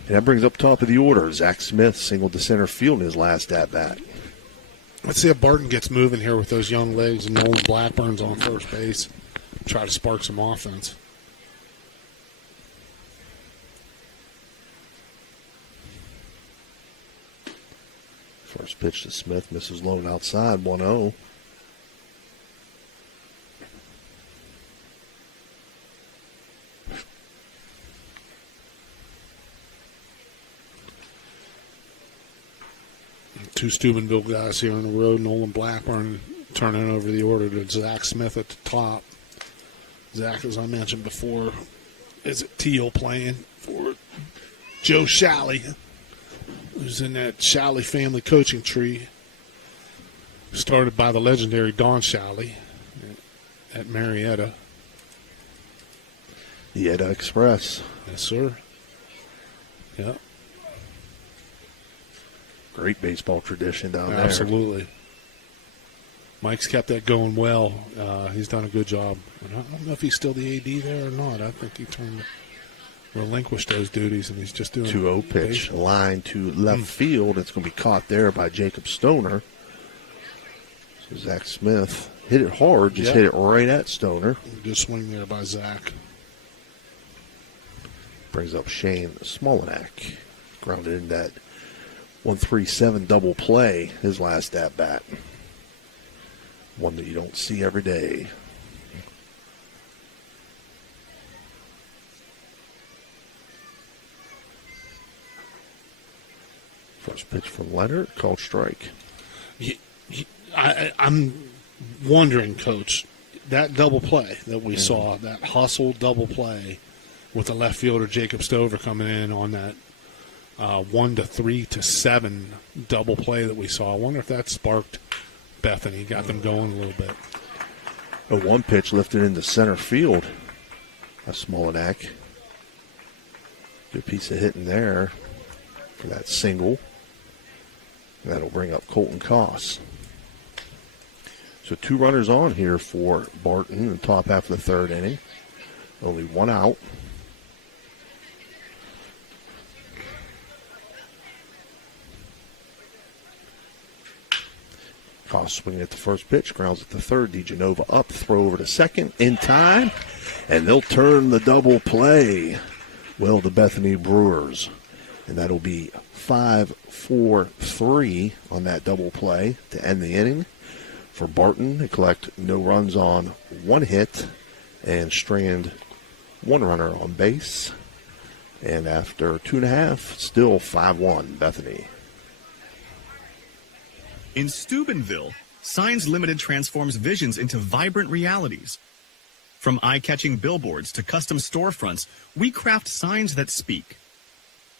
And that brings up top of the order. Zach Smith singled to center field in his last at-bat. Let's see if Barton gets moving here with those young legs and Nolan Blackburn's on first base. Try to spark some offense. First pitch to Smith, misses Lone outside, 1-0. Two Steubenville guys here on the road. Nolan Blackburn turning over the order to Zach Smith at the top. Zach, as I mentioned before, is at Teal playing for Joe Shalley, who's in that Shalley family coaching tree, started by the legendary Don Shalley at Marietta. The Etta Express. Yes, sir. Yep. Great baseball tradition down there. Absolutely. Mike's kept that going well. He's done a good job. And I don't know if he's still the AD there or not. I think he relinquished those duties, and he's just doing 2-0 pitch, line to left field. It's going to be caught there by Jacob Stoner. So Zach Smith hit it hard, just hit it right at Stoner. Good swing there by Zach. Brings up Shane Smolinack. Grounded in that 1-3-7 double play, his last at-bat. One that you don't see every day. First pitch from Leonard, called strike. I'm wondering, Coach, that double play that we saw, that hustle double play with the left fielder Jacob Stover coming in on that 1-3-7 double play that we saw. I wonder if that sparked Bethany, got them going a little bit. A one pitch lifted into center field. A Smolinack. Good piece of hitting there for that single. And that'll bring up Colton Koss. So 2 runners on here for Barton in the top half of the third inning. Only 1 out. Koss swinging at the first pitch, grounds at the third. DeGenova up, throw over to second in time, and they'll turn the double play. Well, the Bethany Brewers. And that'll be 5-4-3 on that double play to end the inning. For Barton, they collect no runs on 1 hit and strand 1 runner on base. And after 2.5, still 5-1 Bethany. In Steubenville, Signs Limited transforms visions into vibrant realities. From eye-catching billboards to custom storefronts, we craft signs that speak.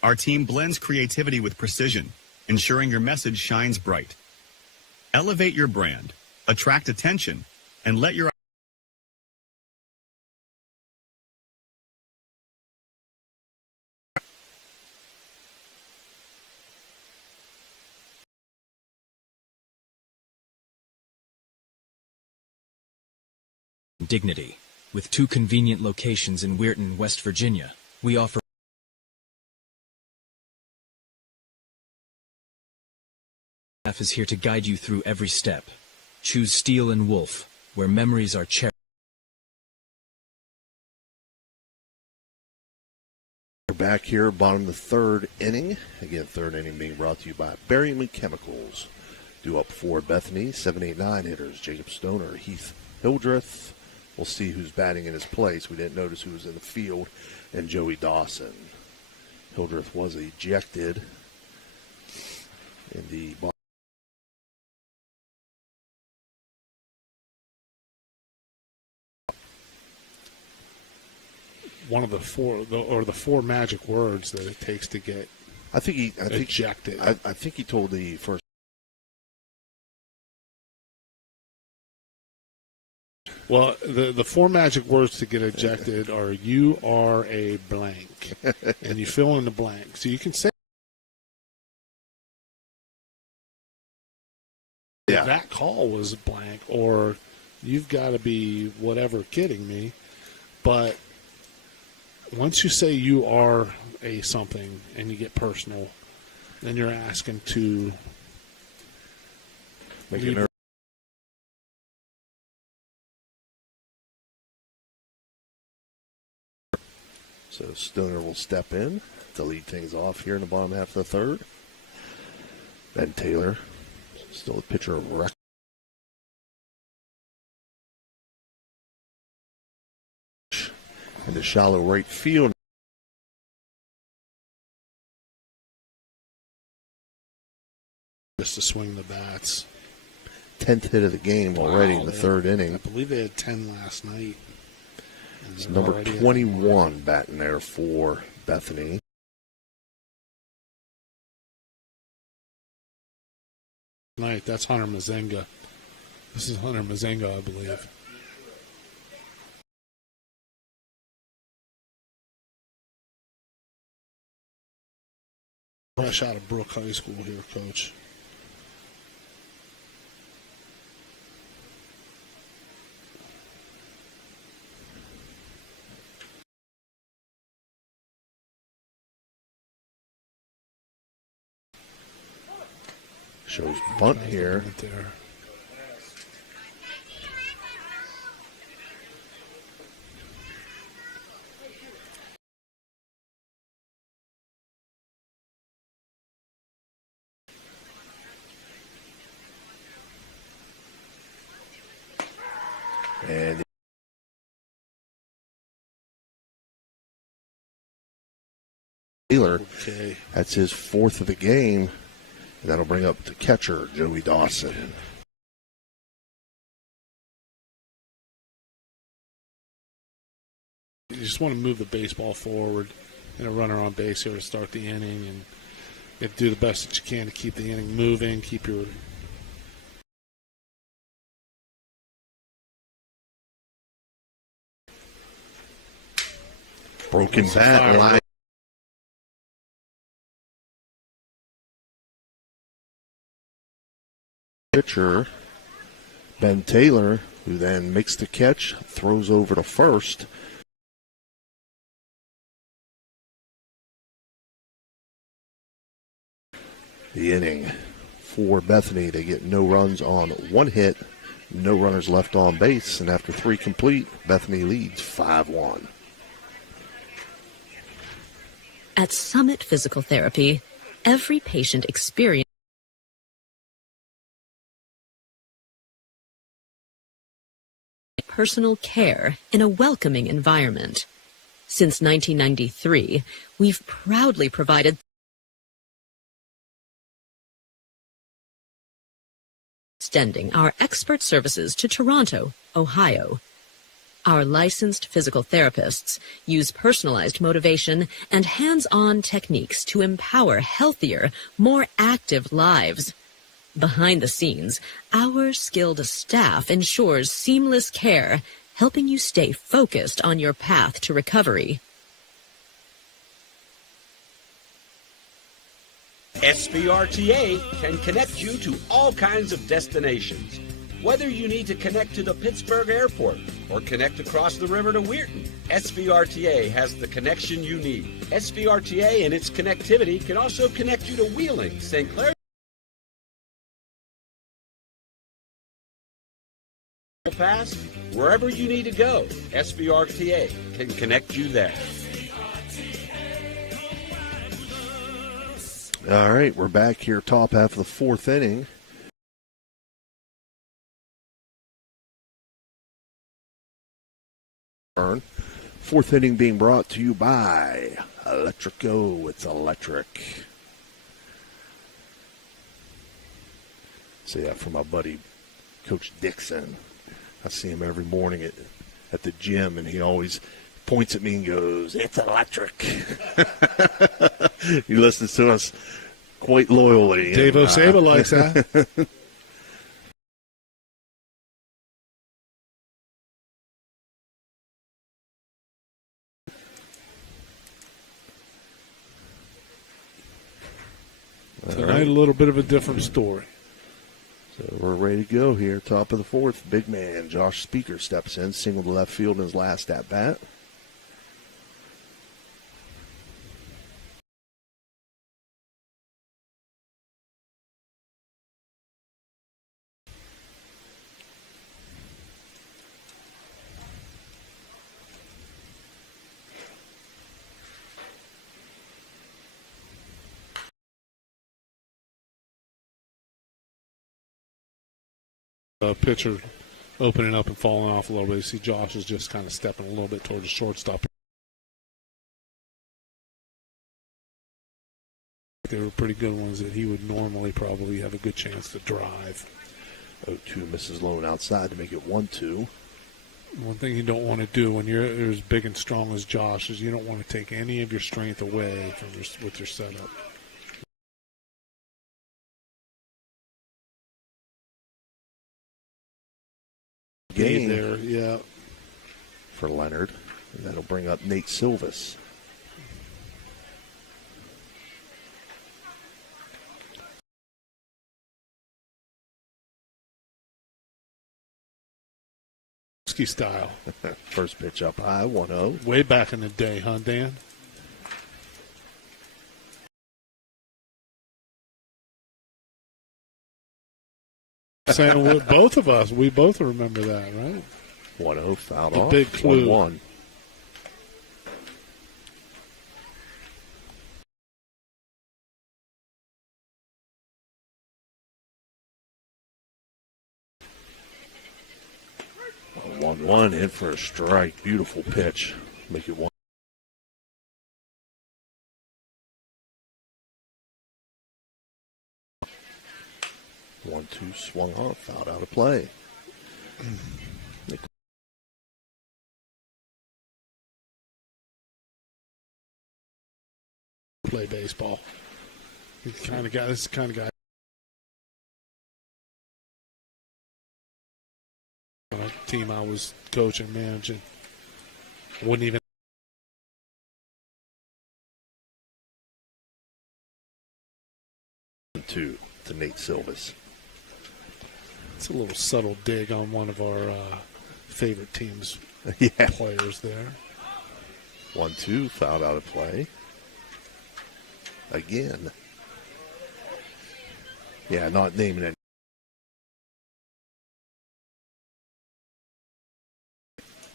Our team blends creativity with precision, ensuring your message shines bright. Elevate your brand, attract attention, and let your dignity. With 2 convenient locations in Weirton, West Virginia, we offer staff is here to guide you through every step. Choose Steel and Wolf, where memories are cherished. We're back here, bottom of the third inning. Again, third inning being brought to you by Berryman Chemicals. Due up for Bethany, 7-8-9 hitters, Jacob Stoner, Heath Hildreth. We'll see who's batting in his place. We didn't notice who was in the field. And Joey Dawson. Hildreth was ejected in the bottom. One of the four magic words that it takes to get ejected. I think he told the first. Well, the 4 magic words to get ejected are "you are a blank," and you fill in the blank. So you can say that call was blank, or you've got to be whatever kidding me. But once you say you are a something and you get personal, then you're asking to make it. So Stoner will step in to lead things off here in the bottom half of the third. Ben Taylor, still a pitcher of record. In the shallow right field. Just to swing the bats. 10th hit of the game already in the third inning. I believe they had 10 last night. It's number 21 batting there for Bethany. Tonight, that's Hunter Mazenga. This is Hunter Mazenga, I believe. Fresh out of Brook High School here, Coach. Shows bunt here. And Taylor, that's his fourth of the game. And that'll bring up the catcher, Joey Dawson. You just want to move the baseball forward and a runner on base here to start the inning, and you have to do the best that you can to keep the inning moving, keep your broken bat line. Pitcher Ben Taylor, who then makes the catch, throws over to first. The inning for Bethany, they get no runs on one hit, no runners left on base, and after 3 complete, Bethany leads 5-1. At Summit Physical Therapy, every patient experiences personal care in a welcoming environment. Since 1993, we've proudly provided extending our expert services to Toronto, Ohio. Our licensed physical therapists use personalized motivation and hands-on techniques to empower healthier, more active lives. Behind the scenes, our skilled staff ensures seamless care, helping you stay focused on your path to recovery. SBRTA can connect you to all kinds of destinations. Whether you need to connect to the Pittsburgh airport or connect across the river to Weirton, SBRTA has the connection you need. SBRTA and its connectivity can also connect you to Wheeling, St. Clair, Pass, wherever you need to go. SBRTA can connect you there. All right, we're back here, top half of the 4th inning. Fourth inning being brought to you by Electrico. It's electric. Say that from my buddy, Coach Dixon. I see him every morning at the gym, and he always points at me and goes, "It's electric." He listens to us quite loyally. Dave Osaba likes that. Tonight, a little bit of a different story. So we're ready to go here. Top of the 4th, big man Josh Speaker steps in, single to left field in his last at bat. Pitcher opening up and falling off a little bit. You see Josh is just kind of stepping a little bit toward the shortstop. They were pretty good ones that he would normally probably have a good chance to drive. 0-2 misses Lone outside to make it 1-2. One thing you don't want to do when you're as big and strong as Josh is you don't want to take any of your strength away from with your setup. Game there, yeah, for Leonard. And that'll bring up Nate Silvas. Style. First pitch up high, 1-0. Way back in the day, huh, Dan? Saying both of us, we both remember that, right? 1-0 fouled the off. Big clue. 1-1. 1-1 in for a strike. Beautiful pitch. Make it 1. 1-2 swung on, fouled out of play. Play baseball. He's the kind of guy. This is the kind of guy. The team I was coaching, managing, wouldn't even. To Nate Silvas. It's a little subtle dig on one of our favorite team's players there. 1-2, fouled out of play. Again. Yeah, not naming it.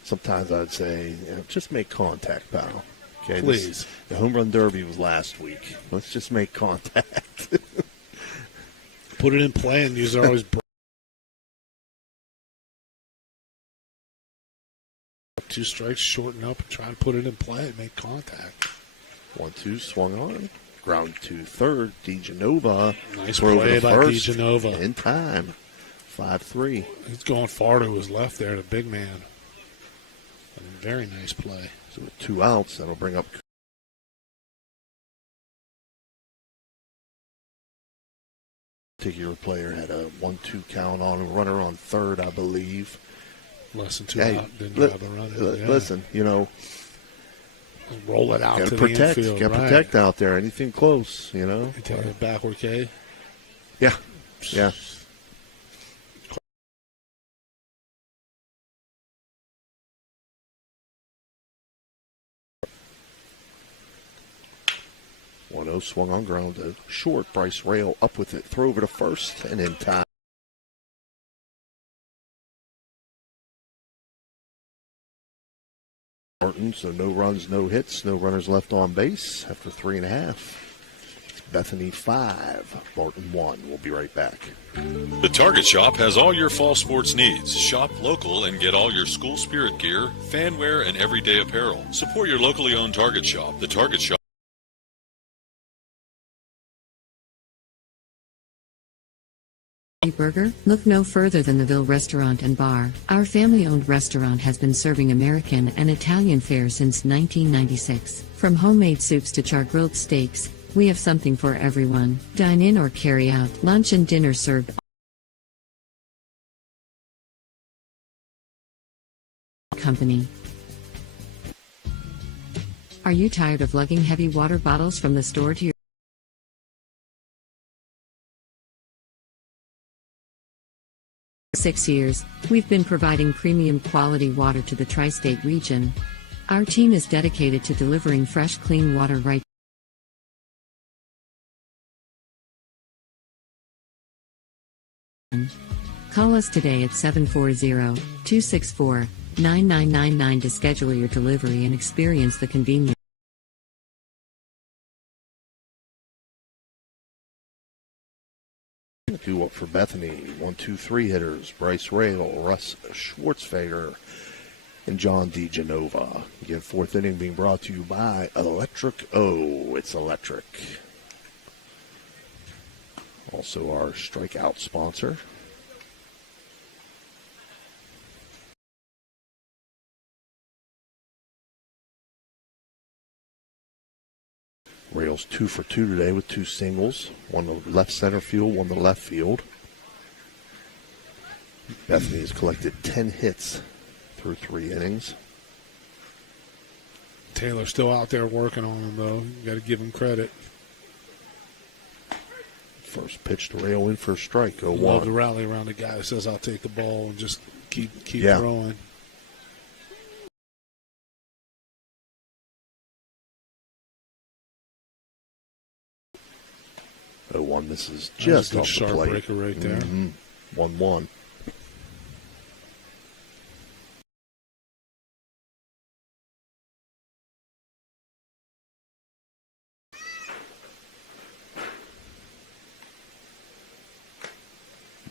Sometimes I'd say, just make contact, pal. Okay, please. The home run derby was last week. Let's just make contact. Put it in play, and you're always 2 strikes, shorten up, and try and put it in play and make contact. 1-2 swung on. Ground to third. DeGenova. Nice play by DeGenova. In time. 5-3. He's going far to his left there, the big man. Very nice play. So with 2 outs, that'll bring up. Particular player had a 1-2 count on a runner on third, I believe. Less than 2 out, didn't have the runner. Listen, roll it out gotta to protect, the infield. Got to protect out there. Anything close, You take it backward, K. Yeah. Yeah. Swung on ground to short. Bryce Rail up with it. Throw over to first and in time. Barton, so no runs, no hits, no runners left on base after 3.5. It's Bethany 5, Barton 1. We'll be right back. The Target Shop has all your fall sports needs. Shop local and get all your school spirit gear, fan wear, and everyday apparel. Support your locally owned Target Shop. The Target Shop. Burger? Look no further than the Ville Restaurant and Bar. Our family-owned restaurant has been serving American and Italian fare since 1996. From homemade soups to char-grilled steaks, we have something for everyone. Dine in or carry out. Lunch and dinner served. Company. Are you tired of lugging heavy water bottles from the store to your 6 years, we've been providing premium quality water to the tri-state region. Our team is dedicated to delivering fresh, clean water right. Call us today at 740-264-9999 to schedule your delivery and experience the convenience. Due up for Bethany, 1-2-3 hitters, Bryce Rail, Russ Schwartzfeger, and John DeGenova. Again, 4th inning being brought to you by Electric O. It's electric. Also our strikeout sponsor. Rails 2 for 2 today with 2 singles. One to left center field, one to left field. Bethany has collected 10 hits through 3 innings. Taylor's still out there working on him, though. You got to give him credit. First pitch to Rail in for a strike. 0-1. Love to rally around the guy that says, "I'll take the ball," and just keep throwing. One misses just off the sharp plate. Breaker right there. 1-1.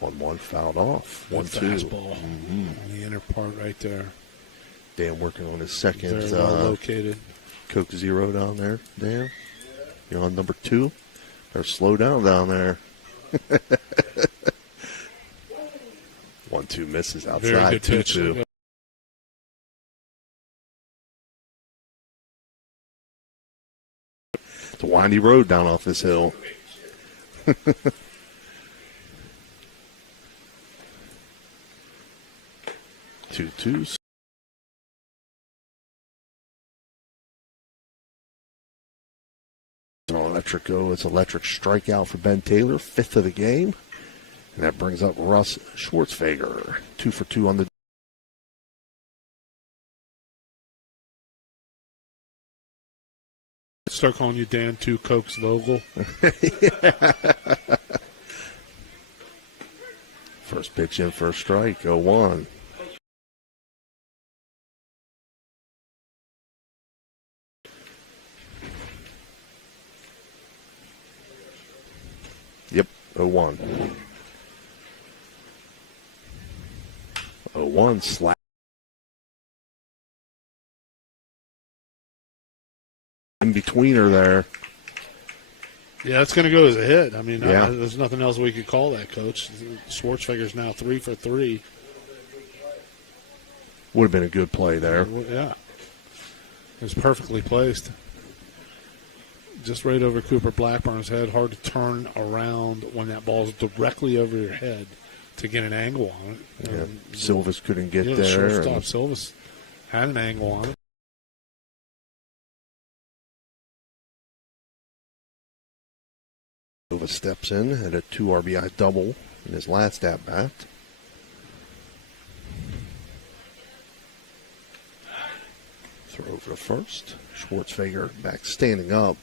1-1 fouled off. Good 1-2. fastball on the inner part right there. Dan working on his second. Very well located. Coke Zero down there, Dan. You're on number 2. Better slow down there. 1-2 misses outside. Very good pitch. 2-2. It's a windy road down off this hill. 2-2. It's electric strikeout for Ben Taylor, 5th of the game. And that brings up Russ Schwartzfeger, 2 for 2 on the. Start calling you Dan 2 Cokes Vogel. First pitch in, first strike, 0-1. Yep, 0-1. 0-1 slap. In between her there. Yeah, that's going to go as a hit. I mean, Yeah. there's nothing else we could call that, Coach. Schwartzfeger's now 3 for 3. Would have been a good play there. Yeah. It was perfectly placed. Just right over Cooper Blackburn's head. Hard to turn around when that ball's directly over your head to get an angle on it. Yeah. Silvas couldn't get The there. shortstop Silvas had an angle on it. Silvas steps in, had a 2 RBI double in his last at bat. Throw over to first. Schwartzfeger back standing up.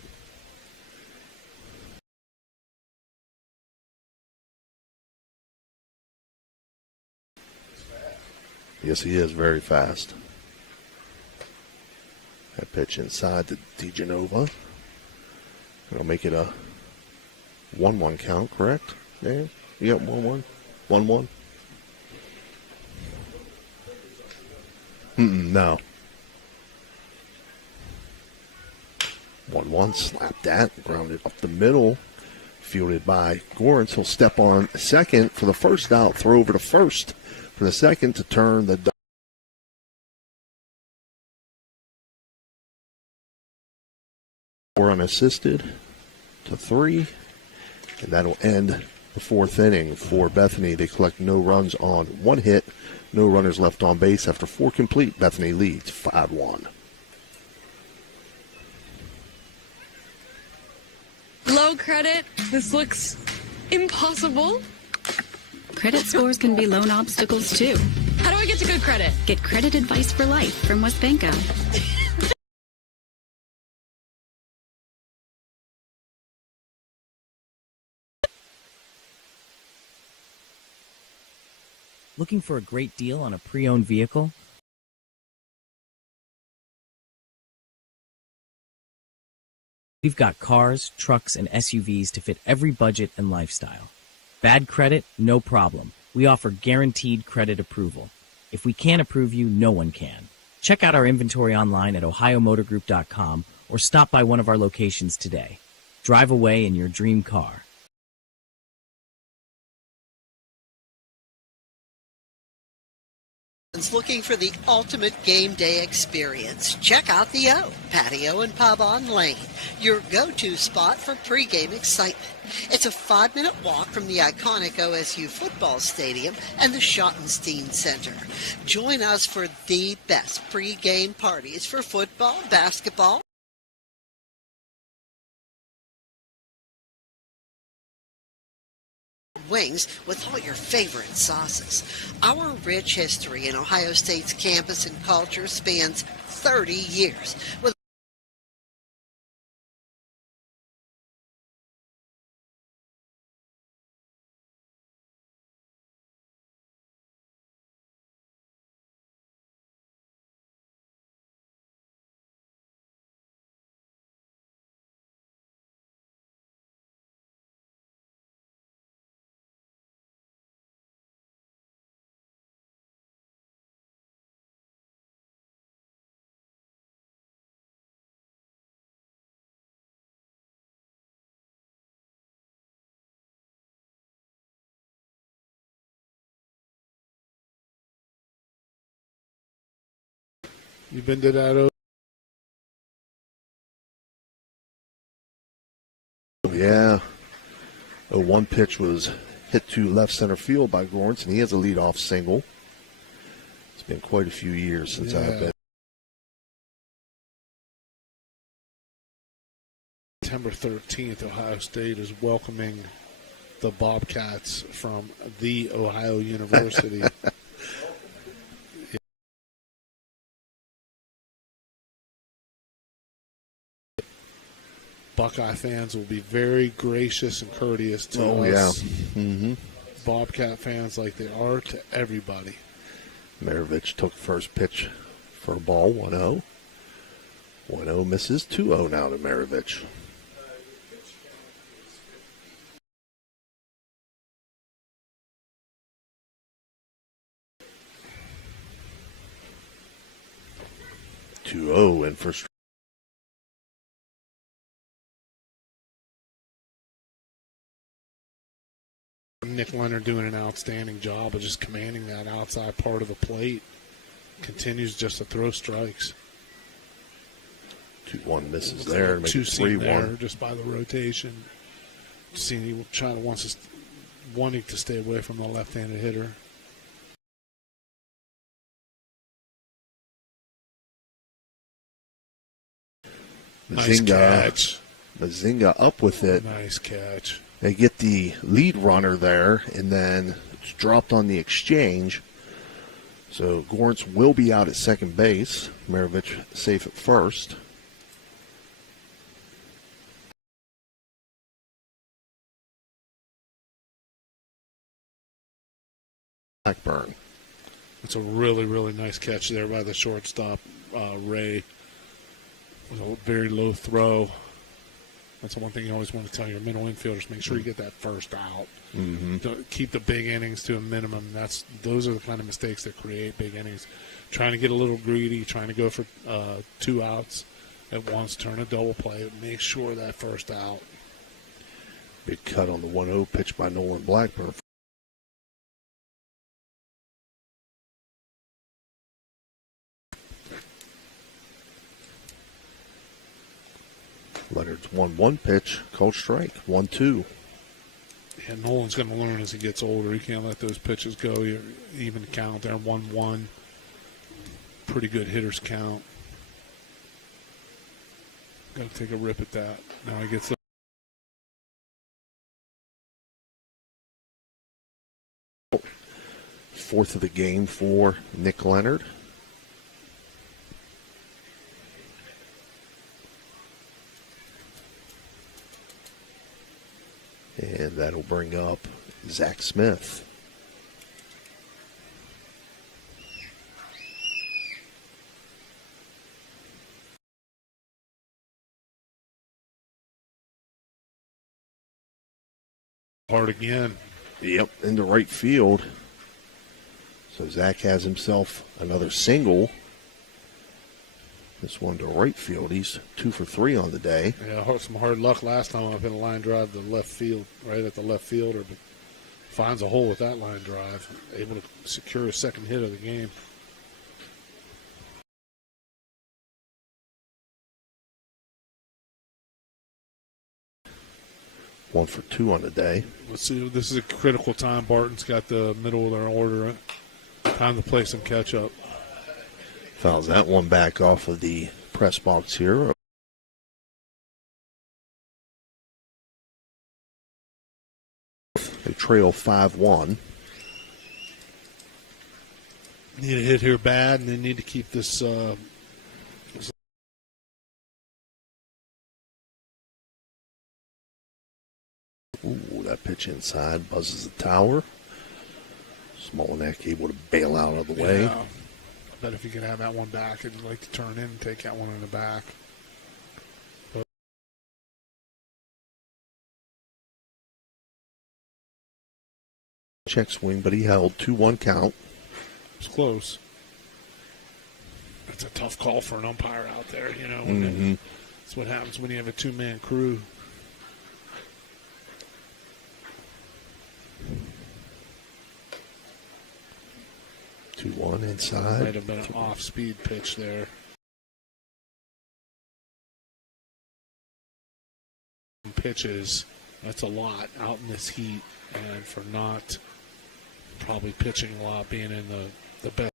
Yes, he is very fast. That pitch inside to DeGenova. That'll make it a 1-1 count, correct? Yeah, you got 1-1? 1-1? No. 1-1, slap that, grounded up the middle, fielded by Gorence. He'll step on second for the first out, throw over to first for the second to turn the four unassisted to 3, and that'll end the 4th inning for Bethany. They collect no runs on 1 hit, no runners left on base. After 4 complete, Bethany leads 5-1. Low credit. This looks impossible. Credit scores can be loan obstacles too. How do I get to good credit? Get credit advice for life from Westbanco. Looking for a great deal on a pre-owned vehicle? We've got cars, trucks, and SUVs to fit every budget and lifestyle. Bad credit? No problem. We offer guaranteed credit approval. If we can't approve you, no one can. Check out our inventory online at ohiomotorgroup.com or stop by one of our locations today. Drive away in your dream car. Looking for the ultimate game day experience? Check out the O, Patio and Pub on Lane, your go-to spot for pregame excitement. It's a 5-minute walk from the iconic OSU football stadium and the Schottenstein Center. Join us for the best pregame parties for football, basketball, wings with all your favorite sauces. Our rich history in Ohio State's campus and culture spans 30 years. With You been to that? Yeah. A one pitch was hit to left center field by Gorns, and he has a leadoff single. It's been quite a few years since I've been. September 13th, Ohio State is welcoming the Bobcats from the Ohio University. Buckeye fans will be very gracious and courteous to us. Yeah. Mm-hmm. Bobcat fans like they are to everybody. Maravich took first pitch for a ball, 1-0. 1-0 misses, 2-0 now to Maravich. And for Nick Leonard doing an outstanding job of just commanding that outside part of the plate. Continues just to throw strikes. 2-1 misses there. Make it 3-1 3-1 just by the rotation. Seeing he wanting to stay away from the left-handed hitter. Nice catch. Mazinga up with it. Nice catch. They get the lead runner there, and then it's dropped on the exchange. So Gorns will be out at second base. Maravich safe at first. Blackburn. It's a really, really nice catch there by the shortstop, Ray. It was a very low throw. That's the one thing you always want to tell your middle infielders. Make sure you get that first out. Mm-hmm. Don't keep the big innings to a minimum. Those are the kind of mistakes that create big innings. Trying to get a little greedy, trying to go for 2 outs at once, turn a double play. Make sure that first out. Big cut on the 1-0 pitch by Nolan Blackburn. Leonard's 1-1 pitch, called strike, 1-2. Yeah, Nolan's going to learn as he gets older. He can't let those pitches go. Even count there, 1-1. Pretty good hitters count. Got to take a rip at that. Now he gets the fourth of the game for Nick Leonard. And that'll bring up Zach Smith. hard again. Yep, into right field. So Zach has himself another single. This one to right field. He's 2 for 3 on the day. Yeah, some hard luck last time up in a line drive to left field, right at the left fielder, but finds a hole with that line drive. Able to secure a second hit of the game. One for 2 on the day. Let's see. This is a critical time. Barton's got the middle of their order. Time to play some catch up. Fouls that one back off of the press box here. They trail 5-1. Need a hit here bad, and they need to keep this. Ooh, that pitch inside buzzes the tower. Smolenick able to bail out of the way. Yeah. I bet if you could have that one back, I'd like to turn in and take that one in the back. But check swing, but he held 2-1 count. It's close. It's a tough call for an umpire out there, you know. That's what happens when you have a two-man crew. Two-one inside. Might have been an off-speed pitch there. pitches. That's a lot out in this heat, and for not probably pitching a lot, being in the best.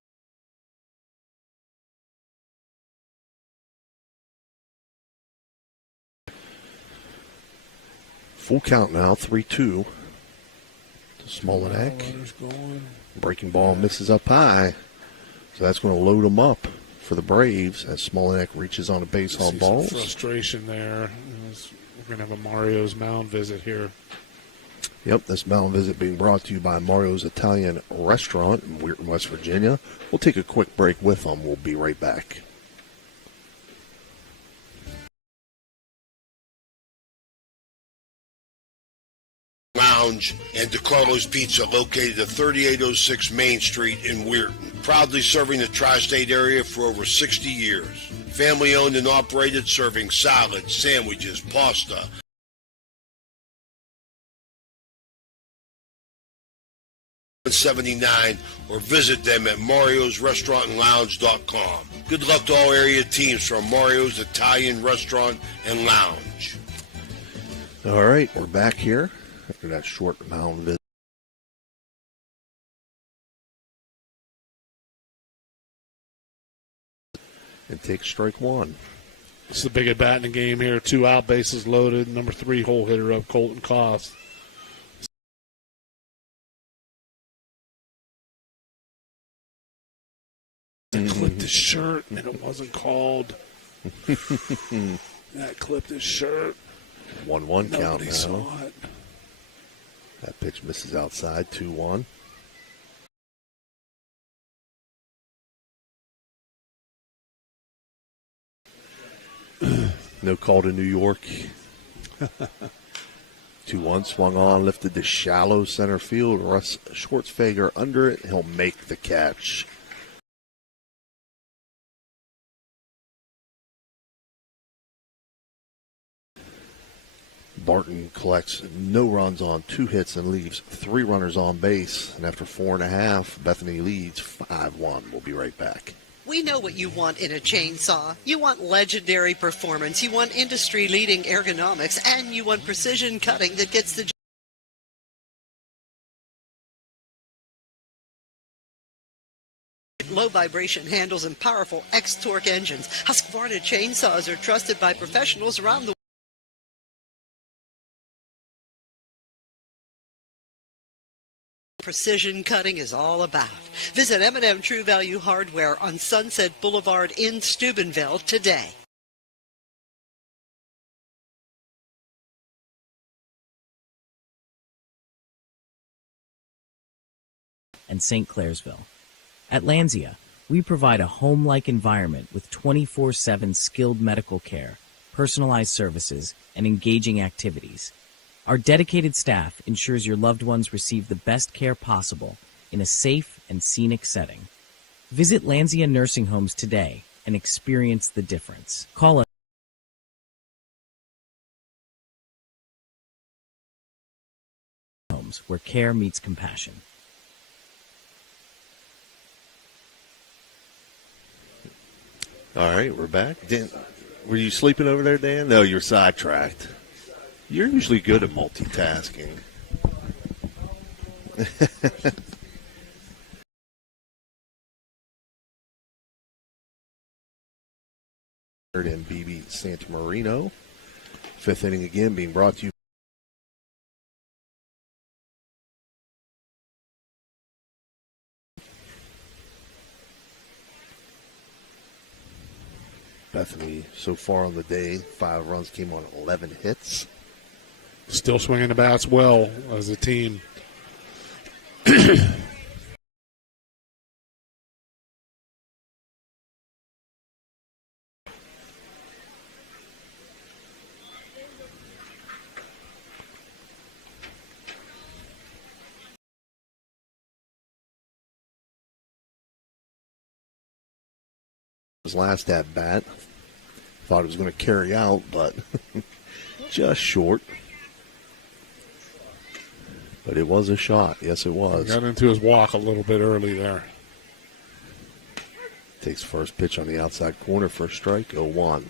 Full count now, 3-2 to Smolenick. Breaking ball misses up high, so that's going to load them up for the Braves as Smolenick reaches on a base on balls. Frustration there. We're going to have a Mario's Mound visit here. Yep, this mound visit being brought to you by Mario's Italian Restaurant in Weirton, West Virginia. We'll take a quick break with them. We'll be right back. Lounge and DeCarlo's Pizza, located at 3806 Main Street in Weirton. Proudly serving the tri-state area for over 60 years. Family owned and operated, serving salads, sandwiches, pasta. $79 or visit them at mariosrestaurantandlounge.com. Good luck to all area teams from Mario's Italian Restaurant and Lounge. All right, we're back here after that short mound visit. And take strike one. This is the big at bat in the game here. 2 out, bases loaded. Number 3 hole hitter up, Colton Koss. Clipped his shirt, and it wasn't called. That clipped his shirt. 1-1 count Nobody now. saw it. That pitch misses outside, 2-1. No call to New York. 2-1 swung on, lifted to shallow center field. Russ Schwartzfager under it. He'll make the catch. Barton collects no runs on 2 hits and leaves 3 runners on base. And after 4.5, Bethany leads 5-1. We'll be right back. We know what you want in a chainsaw. You want legendary performance, you want industry-leading ergonomics, and you want precision cutting that gets the low vibration handles and powerful X-Torque engines. Husqvarna chainsaws are trusted by professionals around the world. Precision cutting is all about. Visit M&M True Value Hardware on Sunset Boulevard in Steubenville today. And St. Clairsville. At Lanzia, we provide a home-like environment with 24/7 skilled medical care, personalized services, and engaging activities. Our dedicated staff ensures your loved ones receive the best care possible in a safe and scenic setting. Visit Lanzia Nursing Homes today and experience the difference. Call us homes where care meets compassion. All right, we're back. Were you sleeping over there, Dan? No, you're sidetracked. You're usually good at multitasking. And BB Santa Marino. 5th inning again being brought to you. Bethany so far on the day, 5 runs, came on 11 hits. Still swinging the bats well as a team. His last at bat, thought it was going to carry out, but just short. But it was a shot. Yes, it was. Got into his walk a little bit early there. Takes first pitch on the outside corner for a strike, 0-1.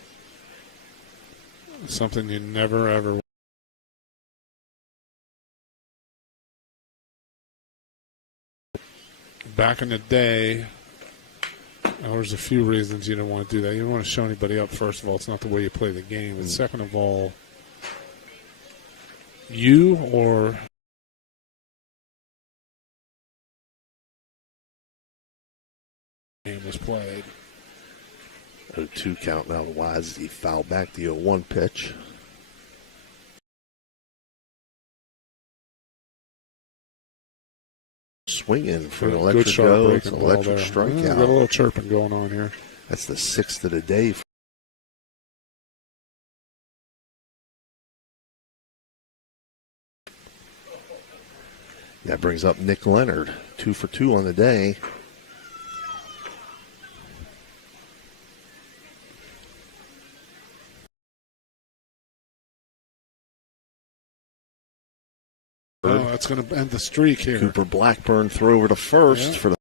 Something you never, ever back in the day, there's a few reasons you don't want to do that. You don't want to show anybody up, first of all. It's not the way you play the game. And second of all, you or game was played. 0-2 count now. Wise, he fouled back the 0-1 pitch. Swinging for an electric go. It's an electric strikeout. Got a little chirping going on here. That's the 6th of the day. That brings up Nick Leonard, 2 for 2 on the day. Oh, that's going to end the streak here. Cooper Blackburn throw over to first for the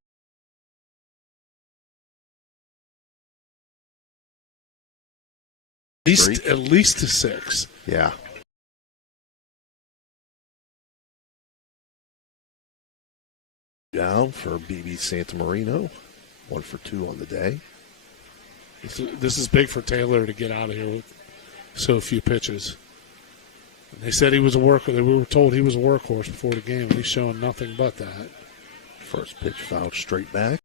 at least to 6. Yeah. Down for BB Santamarino, 1 for 2 on the day. This is big for Taylor to get out of here with so few pitches. They said he was a workhorse. We were told he was a workhorse before the game, and he's showing nothing but that. First pitch fouled straight back.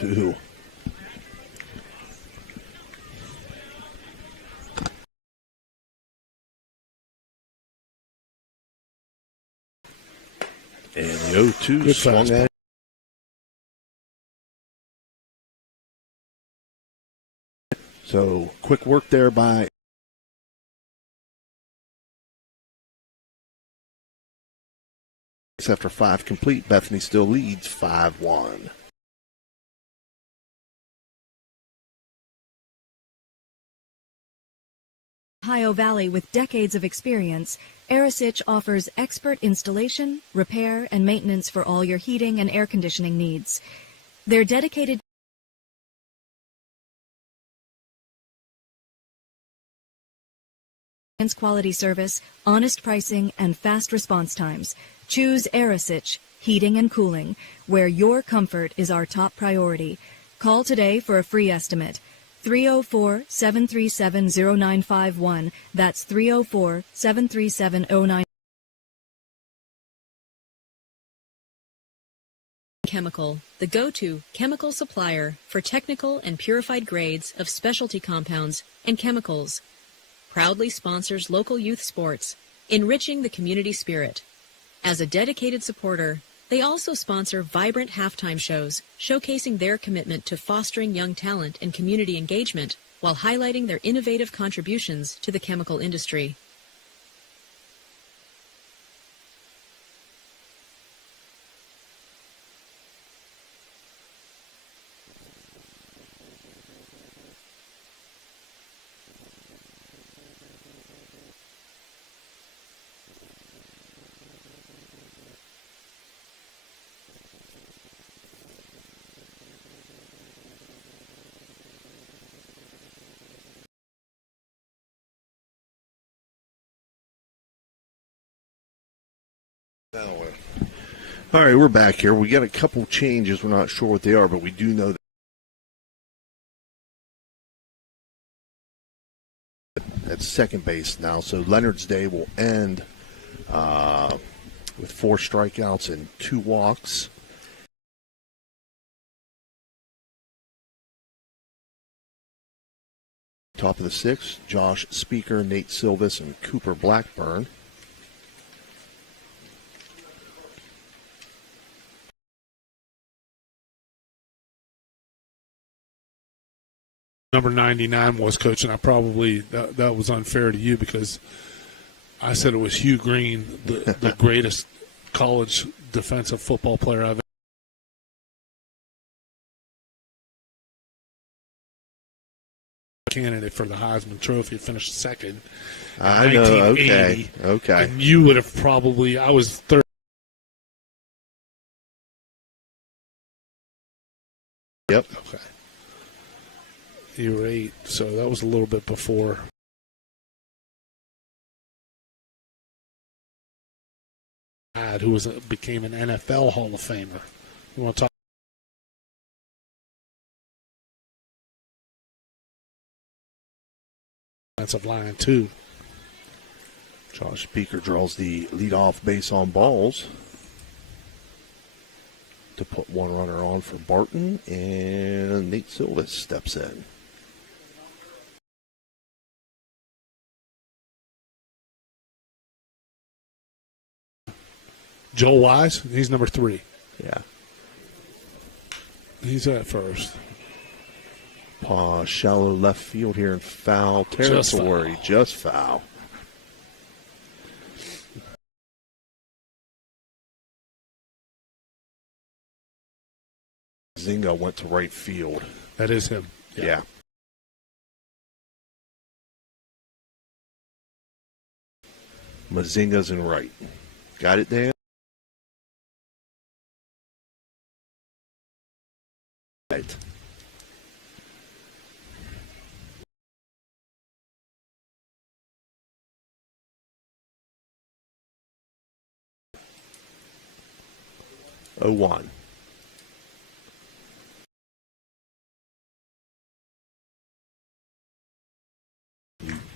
Two. And the 0-2 swung at. So quick work there by after 5 complete. Bethany still leads 5-1. Ohio Valley with decades of experience, Arisich offers expert installation, repair, and maintenance for all your heating and air conditioning needs. Their dedicated quality service, honest pricing, and fast response times. Choose Arisich Heating and Cooling, where your comfort is our top priority. Call today for a free estimate. 304-737-0951. That's 304-737-0951. Chemical, the go-to chemical supplier for technical and purified grades of specialty compounds and chemicals. Proudly sponsors local youth sports, enriching the community spirit. As a dedicated supporter, they also sponsor vibrant halftime shows, showcasing their commitment to fostering young talent and community engagement while highlighting their innovative contributions to the chemical industry. All right, we're back here. We got a couple changes. We're not sure what they are, but we do know that at second base now. So Leonard's day will end with 4 strikeouts and 2 walks. Top of the 6th, Josh Speaker, Nate Silvis, and Cooper Blackburn. Number 99 was, Coach, and I probably, that was unfair to you because I said it was Hugh Green, the greatest college defensive football player I've candidate for the Heisman Trophy, finished second. I know. Okay. And you would have probably. I was third. Yep. Okay. You were 8, so that was a little bit before. Who became an NFL Hall of Famer. You want to talk? Offensive line too. Josh Beaker draws the leadoff base on balls to put one runner on for Barton, and Nate Silvis steps in. Joel Wise, he's number 3. Yeah. He's at first. Shallow left field here in foul territory. Just foul. Zinga went to right field. That is him. Yeah. Mazinga's in right. Got it, Dan? Right. Oh, 1.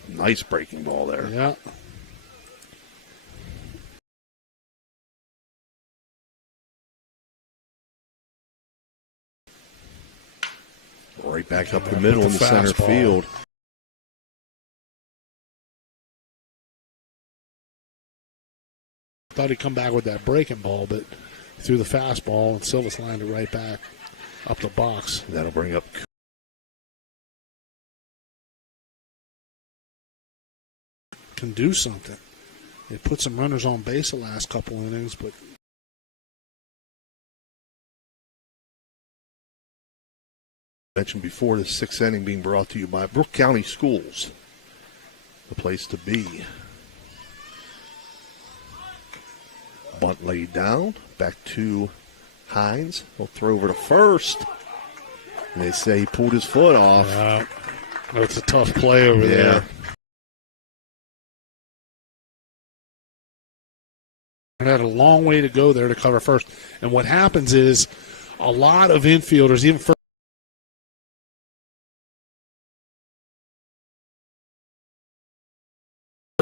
Nice breaking ball there. Yeah. Right back up the middle in the center field. Thought he'd come back with that breaking ball, but threw the fastball, and Silvis lined it right back up the box. That'll bring up. Can do something. They put some runners on base the last couple innings, but mentioned before, the 6th inning being brought to you by Brooke County Schools, the place to be. Bunt laid down, back to Hines. He'll throw over to first. And they say he pulled his foot off. That's a tough play over there. And had a long way to go there to cover first. And what happens is a lot of infielders, even first,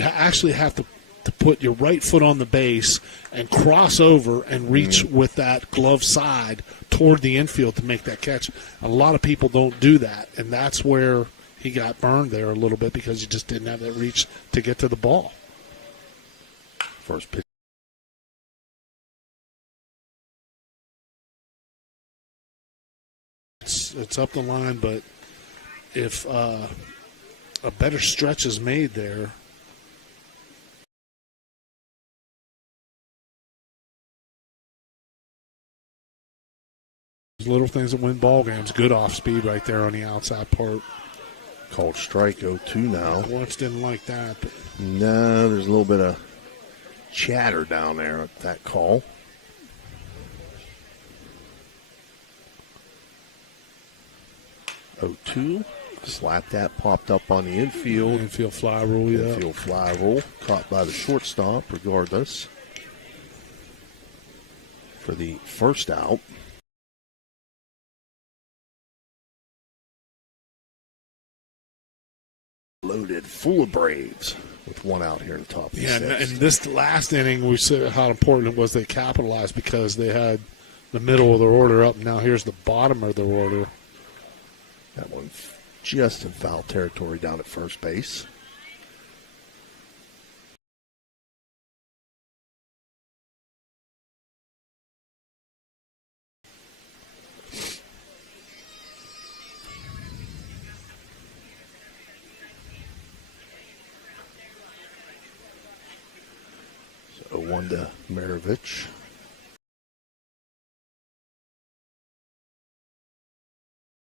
actually have to put your right foot on the base and cross over and reach with that glove side toward the infield to make that catch. A lot of people don't do that, and that's where he got burned there a little bit because he just didn't have that reach to get to the ball. First pitch. It's up the line, but if a better stretch is made there, little things that win ball games. Good off speed right there on the outside part. Called strike 0-2 now. Lawrence didn't like that. But no, there's a little bit of chatter down there at that call. Oh-2. Slap that popped up on the infield. Infield fly rule, yeah. Infield fly rule. Caught by the shortstop, regardless. For the first out. Loaded full of Braves with one out here in the top of the sixth. And this last inning, we said how important it was they capitalized because they had the middle of their order up. Now here's the bottom of their order. That one just in foul territory down at first base. So 1 to Maravich.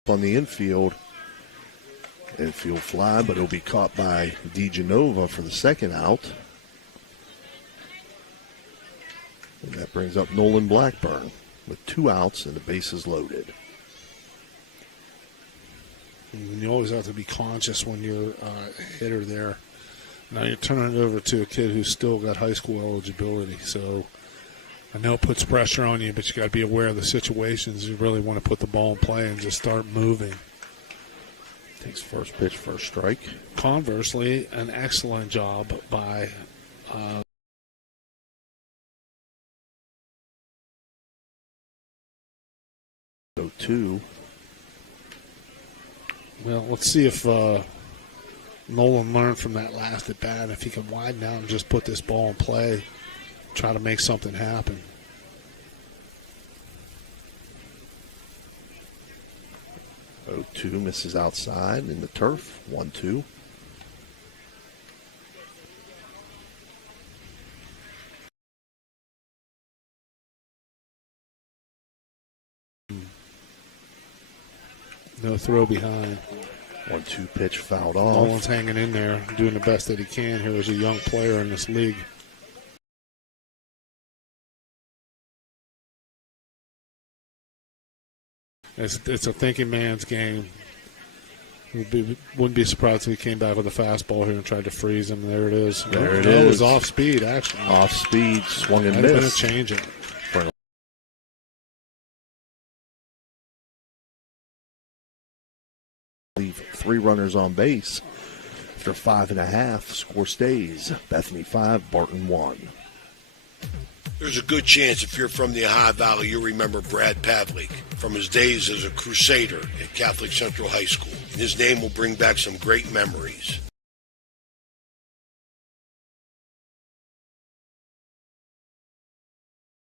On the infield, Infield fly, but it'll be caught by DeGenova for the second out. And that brings up Nolan Blackburn with 2 outs and the bases loaded. And you always have to be conscious when you're a hitter there. Now you're turning it over to a kid who's still got high school eligibility. So I know it puts pressure on you, but you got to be aware of the situations. You really want to put the ball in play and just start moving. Takes first pitch, first strike. Conversely, an excellent job by 0-2. Well, let's see if Nolan learned from that last at bat. If he can widen out and just put this ball in play, try to make something happen. Oh, 2 misses outside in the turf. 1-2. No throw behind. 1-2 pitch fouled off. Nolan's hanging in there, doing the best that he can here as a young player in this league. It's a thinking man's game. Wouldn't be surprised if he came back with a fastball here and tried to freeze him. There it is. There it is. It was is. off speed, actually. Off speed, swung and Might have been a missed. change it. Leave 3 runners on base. After 5.5, score stays. Bethany 5, Barton 1. There's a good chance if you're from the Ohio Valley, you'll remember Brad Pavlik from his days as a Crusader at Catholic Central High School. And his name will bring back some great memories.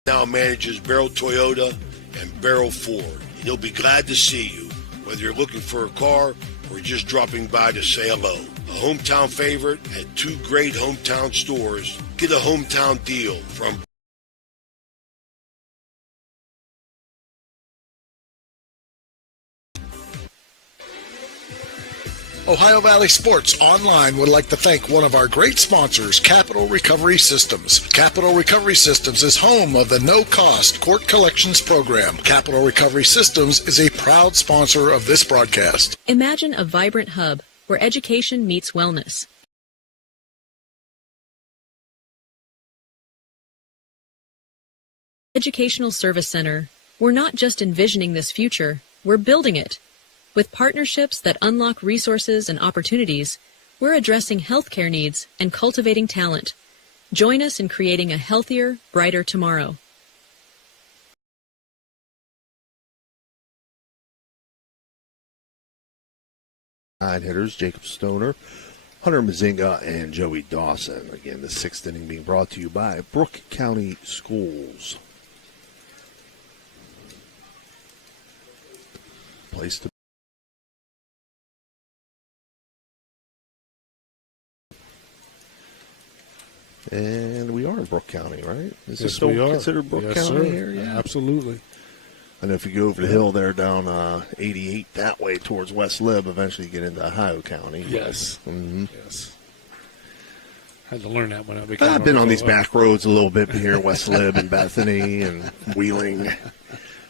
Now manages Barrel Toyota and Barrel Ford. And he'll be glad to see you, whether you're looking for a car or just dropping by to say hello. A hometown favorite at 2 great hometown stores. Get a hometown deal from Ohio Valley Sports Online would like to thank one of our great sponsors, Capital Recovery Systems. Capital Recovery Systems is home of the no-cost court collections program. Capital Recovery Systems is a proud sponsor of this broadcast. Imagine a vibrant hub where education meets wellness. Educational Service Center. We're not just envisioning this future, we're building it. With partnerships that unlock resources and opportunities, we're addressing healthcare needs and cultivating talent. Join us in creating a healthier, brighter tomorrow. Nine hitters, Jacob Stoner, Hunter Mazinga, and Joey Dawson. Again, the 6th inning being brought to you by Brooke County Schools. Place to And we are in Brooke County, right? Is this still considered Brooke County area? Absolutely. I know if you go over the hill there down 88 that way towards West Lib, eventually you get into Ohio County. Yes. Mm-hmm. Yes. Had to learn that when I became I've been on these back roads a little bit here, West Lib and Bethany and Wheeling.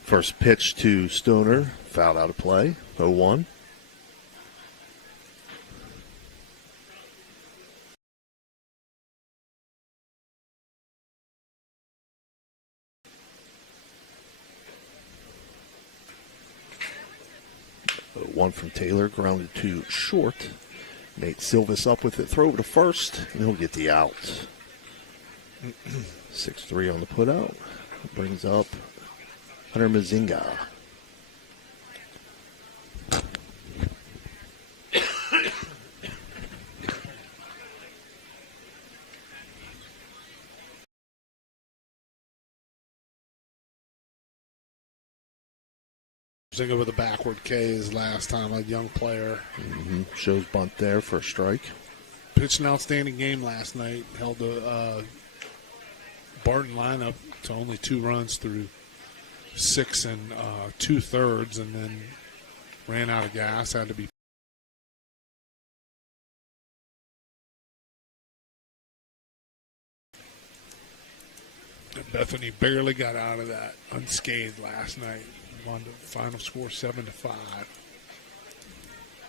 First pitch to Stoner, fouled out of play, 0-1. One from Taylor, grounded to short. Nate Silvis up with it, throw over to first, and he'll get the out. 6-3 on the putout. Brings up Hunter Mazinga. Mazinga with a backward K his last time, a young player. Mm-hmm. Shows bunt there for a strike. Pitched an outstanding game last night. Held the Barton lineup to only 2 runs through 6 2/3, and then ran out of gas. Had to be Bethany barely got out of that unscathed last night. Won the final score 7-5.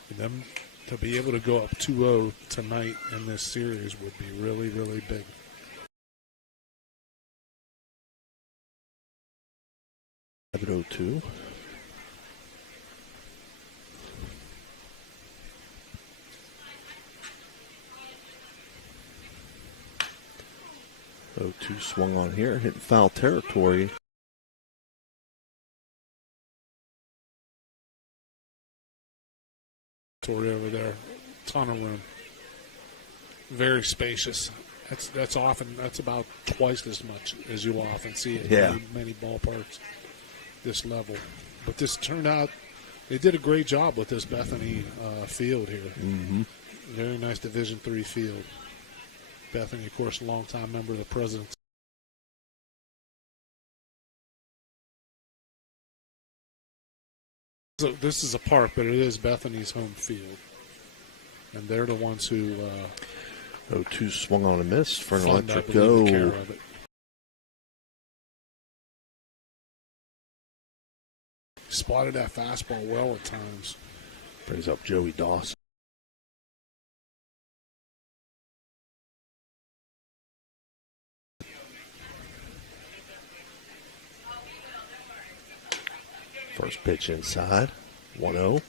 For them to be able to go up 2-0 tonight in this series would be really, really big. 7-0-2. O2 swung on here, hitting foul territory. Over there, ton of room, very spacious. That's about twice as much as you often see at many ballparks this level. But this turned out they did a great job with this Bethany field here. Mm-hmm. Very nice Division III field. Bethany, of course, a longtime member of the President's. So this is a park, but it is Bethany's home field. And they're the ones who 0-2 swung on a miss for an fund, electric I believe, go. the care of it. Spotted that fastball well at times. Brings up Joey Dawson. First pitch inside, 1-0.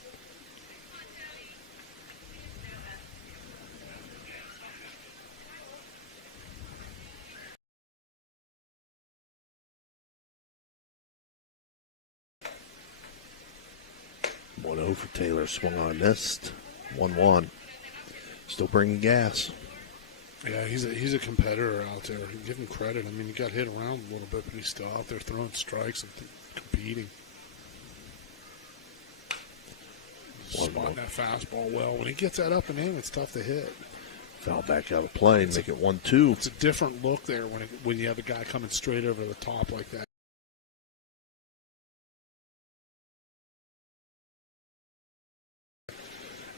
For Taylor, swung on, missed. 1-1. Still bringing gas. Yeah, he's a competitor out there. Give him credit. I mean, he got hit around a little bit, but he's still out there throwing strikes and competing. Spotting that fastball well. When he gets that up and in, it's tough to hit. Foul back out of play and make it 1-2. It's a different look there when you have a guy coming straight over the top like that.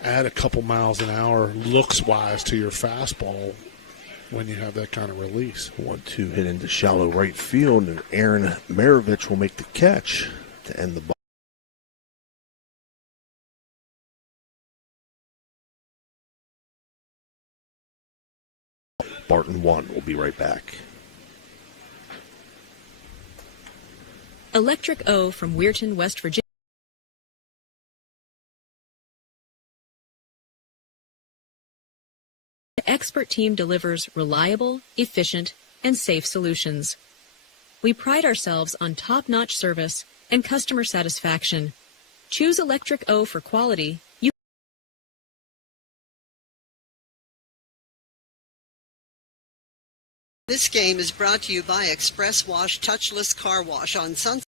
Add a couple miles an hour looks-wise to your fastball when you have that kind of release. 1-2 hit into shallow right field, and Aaron Maravich will make the catch to end the ball. Barton 1. We'll be right back. Electric O from Weirton, West Virginia. Expert team delivers reliable, efficient, and safe solutions. We pride ourselves on top-notch service and customer satisfaction. Choose Electric O for quality. This game is brought to you by Express Wash Touchless Car Wash on Sunset.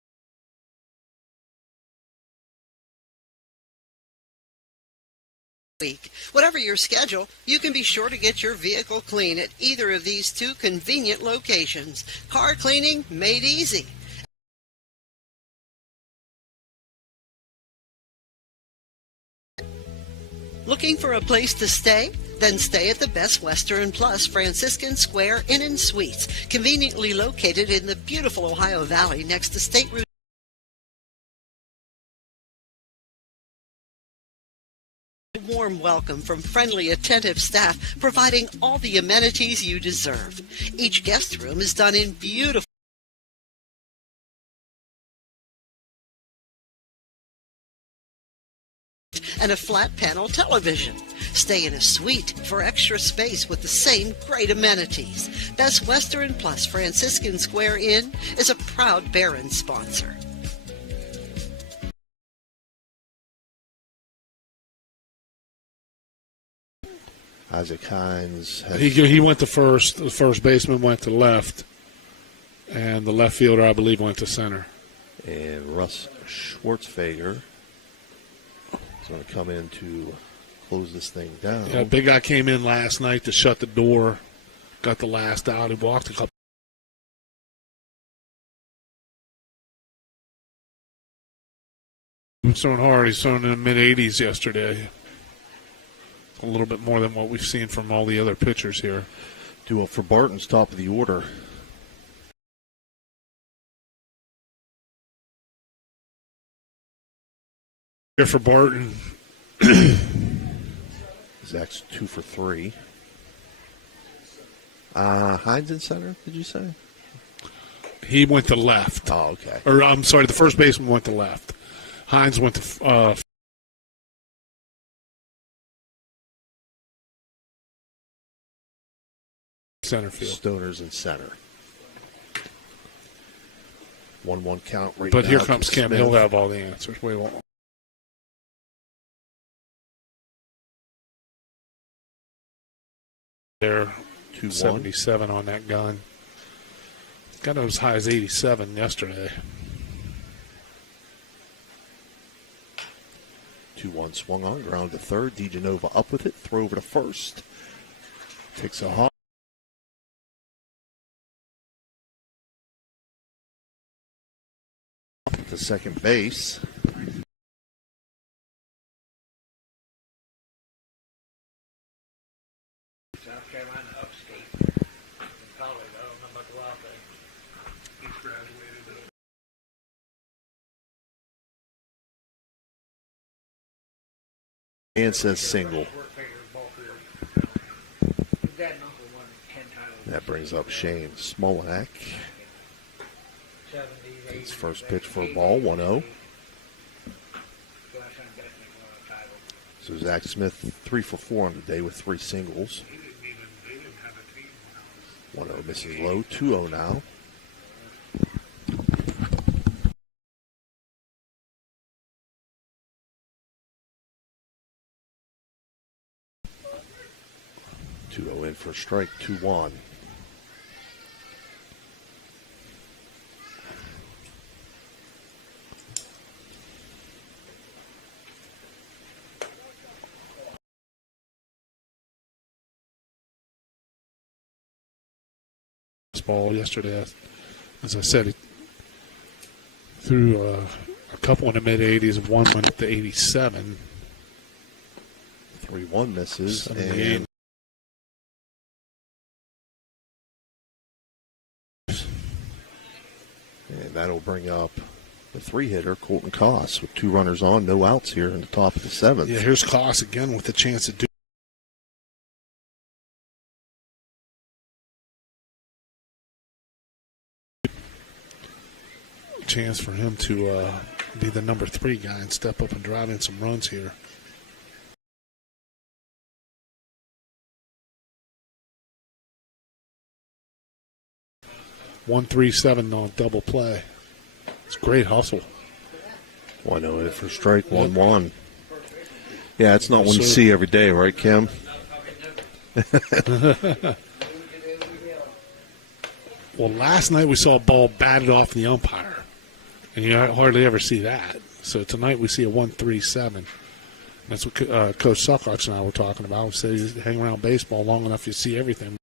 Week. Whatever your schedule, you can be sure to get your vehicle clean at either of these two convenient locations. Car cleaning made easy. Looking for a place to stay? Then stay at the Best Western Plus Franciscan Square Inn and Suites, conveniently located in the beautiful Ohio Valley next to State Route. Warm welcome from friendly, attentive staff, providing all the amenities you deserve. Each guest room is done in beautiful and a flat panel television. Stay in a suite for extra space with the same great amenities. Best Western Plus Franciscan Square Inn is a proud Barron sponsor. Isaac Hines. He went to first. The first baseman went to left. And the left fielder, I believe, went to center. And Russ Schwartzfager is going to come in to close this thing down. Yeah, big guy came in last night to shut the door. Got the last out. He walked a couple. He's throwing hard. He's throwing in the mid-80s yesterday. A little bit more than what we've seen from all the other pitchers here. Duo for Barton's top of the order. Here for Barton. Zach's 2 for 3. Hines in center, did you say? He went to left. Oh, okay. Or, I'm sorry, the first baseman went to left. Hines went to center field. Stoner's in center. 1-1 count right But now. here comes Cam. Smith. He'll have all the answers. We won't. There, 2-1. 77 on that gun. Got as high as 87 yesterday. 2-1 swung on, ground to third. DeGenova up with it, throw over to first. Takes a hop. To second base. South Carolina upstate in college. I don't know about the wild thing. He's graduated. And says single. That brings up Shane Smolak. His first pitch for a ball, 1-0. So Zach Smith, 3 for 4 on the day with 3 singles. 1-0 misses low, 2-0 now. In for a strike, 2-1. Ball yesterday, as I said, he threw a couple in the mid 80s, one went up to 87. 3-1 misses, and that'll bring up the 3-hitter, Colton Koss, with 2 runners on, no outs here in the top of the 7th. Yeah, here's Koss again with a chance to do. Chance for him to be the number 3 guy and step up and drive in some runs here. One 3-7 on double play. It's great hustle. 1-0 hit for strike, 1-1. Yeah, it's not one you see every day, right, Kim? Well, last night we saw a ball batted off the umpire. And you hardly ever see that. So tonight we see a 1-3-7. That's what Coach Suckox and I were talking about. We said you hang around baseball long enough, you see everything.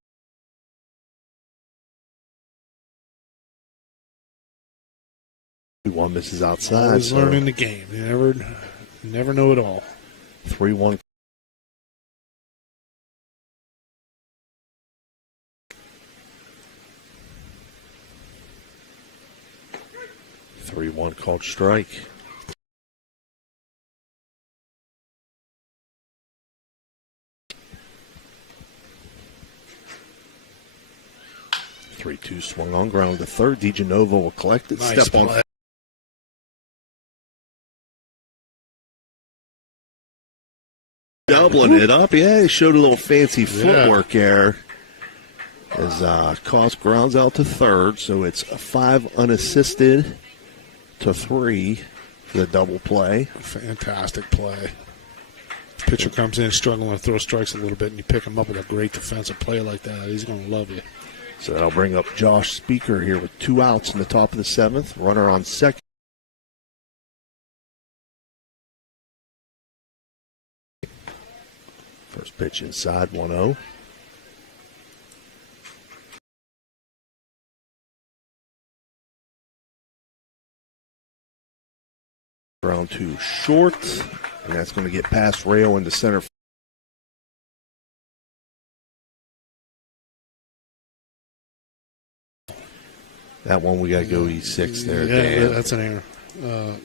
One misses outside. Always learning the game. You never know it all. 3-1. Called strike. Three-two swung on, ground to third. DeGenova will collect it. Nice Step on. play. Doubling it up. Yeah, he showed a little fancy footwork there. As Koss grounds out to third, so it's a 5 unassisted to 3 for the double play. Fantastic play. Pitcher comes in struggling to throw strikes a little bit, and you pick him up with a great defensive play like that. He's going to love you. So that'll bring up Josh Speaker here with 2 outs in the top of the 7th. Runner on second. First pitch inside, 1-0. Ground to short, and that's going to get past Rayo into center. That one we got to go E6 there. Yeah, that's an error.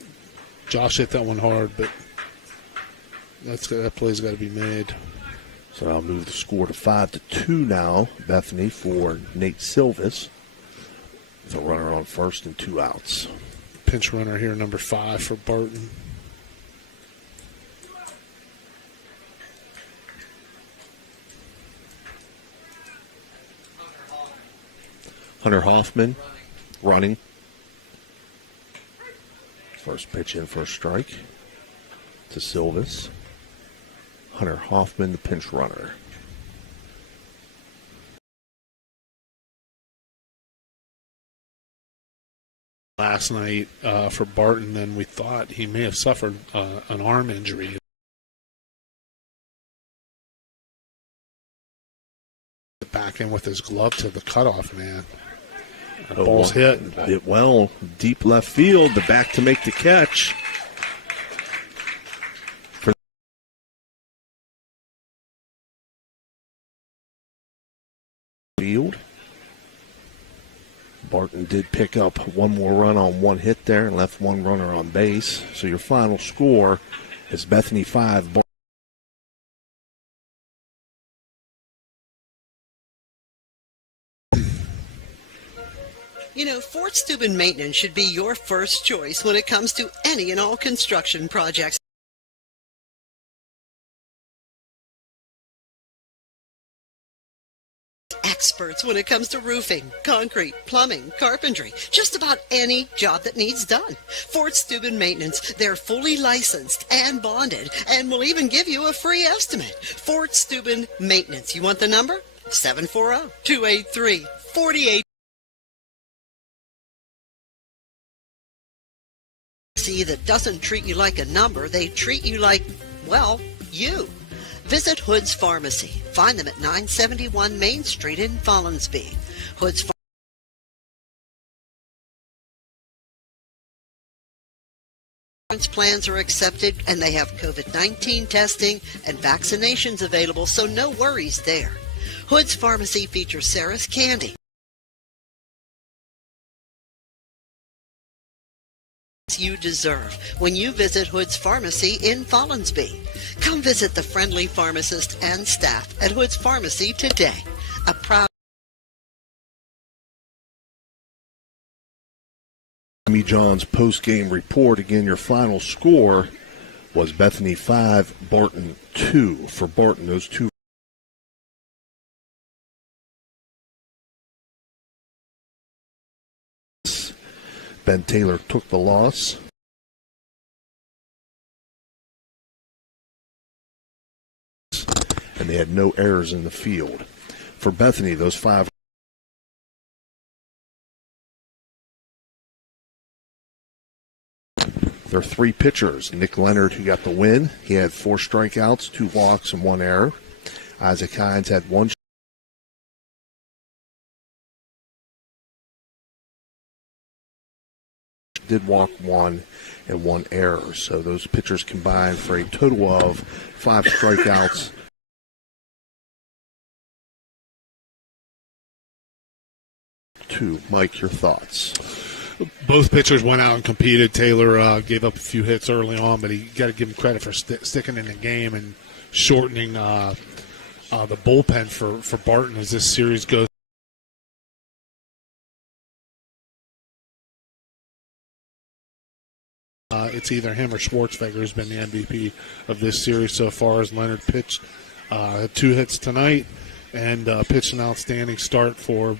Josh hit that one hard, but That play's got to be made. So I'll move the score to 5-2 now. Bethany for Nate Silvis. The runner on first and 2 outs. Pinch runner here, number 5 for Barton. Hunter Hoffman running. First pitch in for a strike to Silvis. Hunter Hoffman, the pinch runner. Last night for Barton, and we thought he may have suffered an arm injury. Back in with his glove to the cutoff man. The ball's hit. Hit well. Deep left field. The back to make the catch. Field. Barton did pick up one more run on one hit there and left one runner on base. So your final score is Bethany 5. You know, Fort Steuben Maintenance should be your first choice when it comes to any and all construction projects. Experts when it comes to roofing, concrete, plumbing, carpentry, just about any job that needs done. Fort Steuben Maintenance, they're fully licensed and bonded and will even give you a free estimate. Fort Steuben Maintenance. You want the number? 740-283-48. See, that doesn't treat you like a number. They treat you like, well, you. Visit Hood's Pharmacy. Find them at 971 Main Street in Follinsby. Hood's Pharmacy plans are accepted, and they have COVID-19 testing and vaccinations available, so no worries there. Hood's Pharmacy features Sarah's Candy. You deserve when you visit Hood's Pharmacy in Follinsby. Come visit the friendly pharmacist and staff at Hood's Pharmacy today. A proud Tommy John's post-game report. Again, your final score was Bethany 5, Barton 2. For Barton, those two. Ben Taylor took the loss. And they had no errors in the field. For Bethany, those 5. There are 3 pitchers. Nick Leonard, who got the win. He had 4 strikeouts, 2 walks, and 1 error. Isaac Hines had 1. Did walk 1 and 1 error. So those pitchers combined for a total of 5 strikeouts. Mike, your thoughts? Both pitchers went out and competed. Taylor gave up a few hits early on, but you got to give him credit for sticking in the game and shortening the bullpen for Barton as this series goes. It's either him or Schwartzfeger who's been the MVP of this series so far, as Leonard pitched 2 hits tonight and pitched an outstanding start for.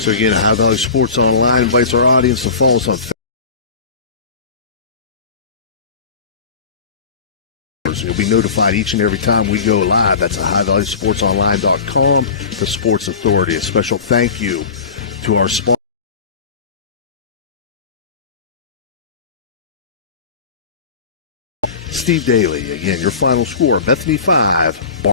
So again, High Valley Sports Online invites our audience to follow us on Facebook. You'll be notified each and every time we go live. That's at highvalleysportsonline.com, the Sports Authority. A special thank you to our sponsor. Steve Daly, again, your final score, Bethany 5.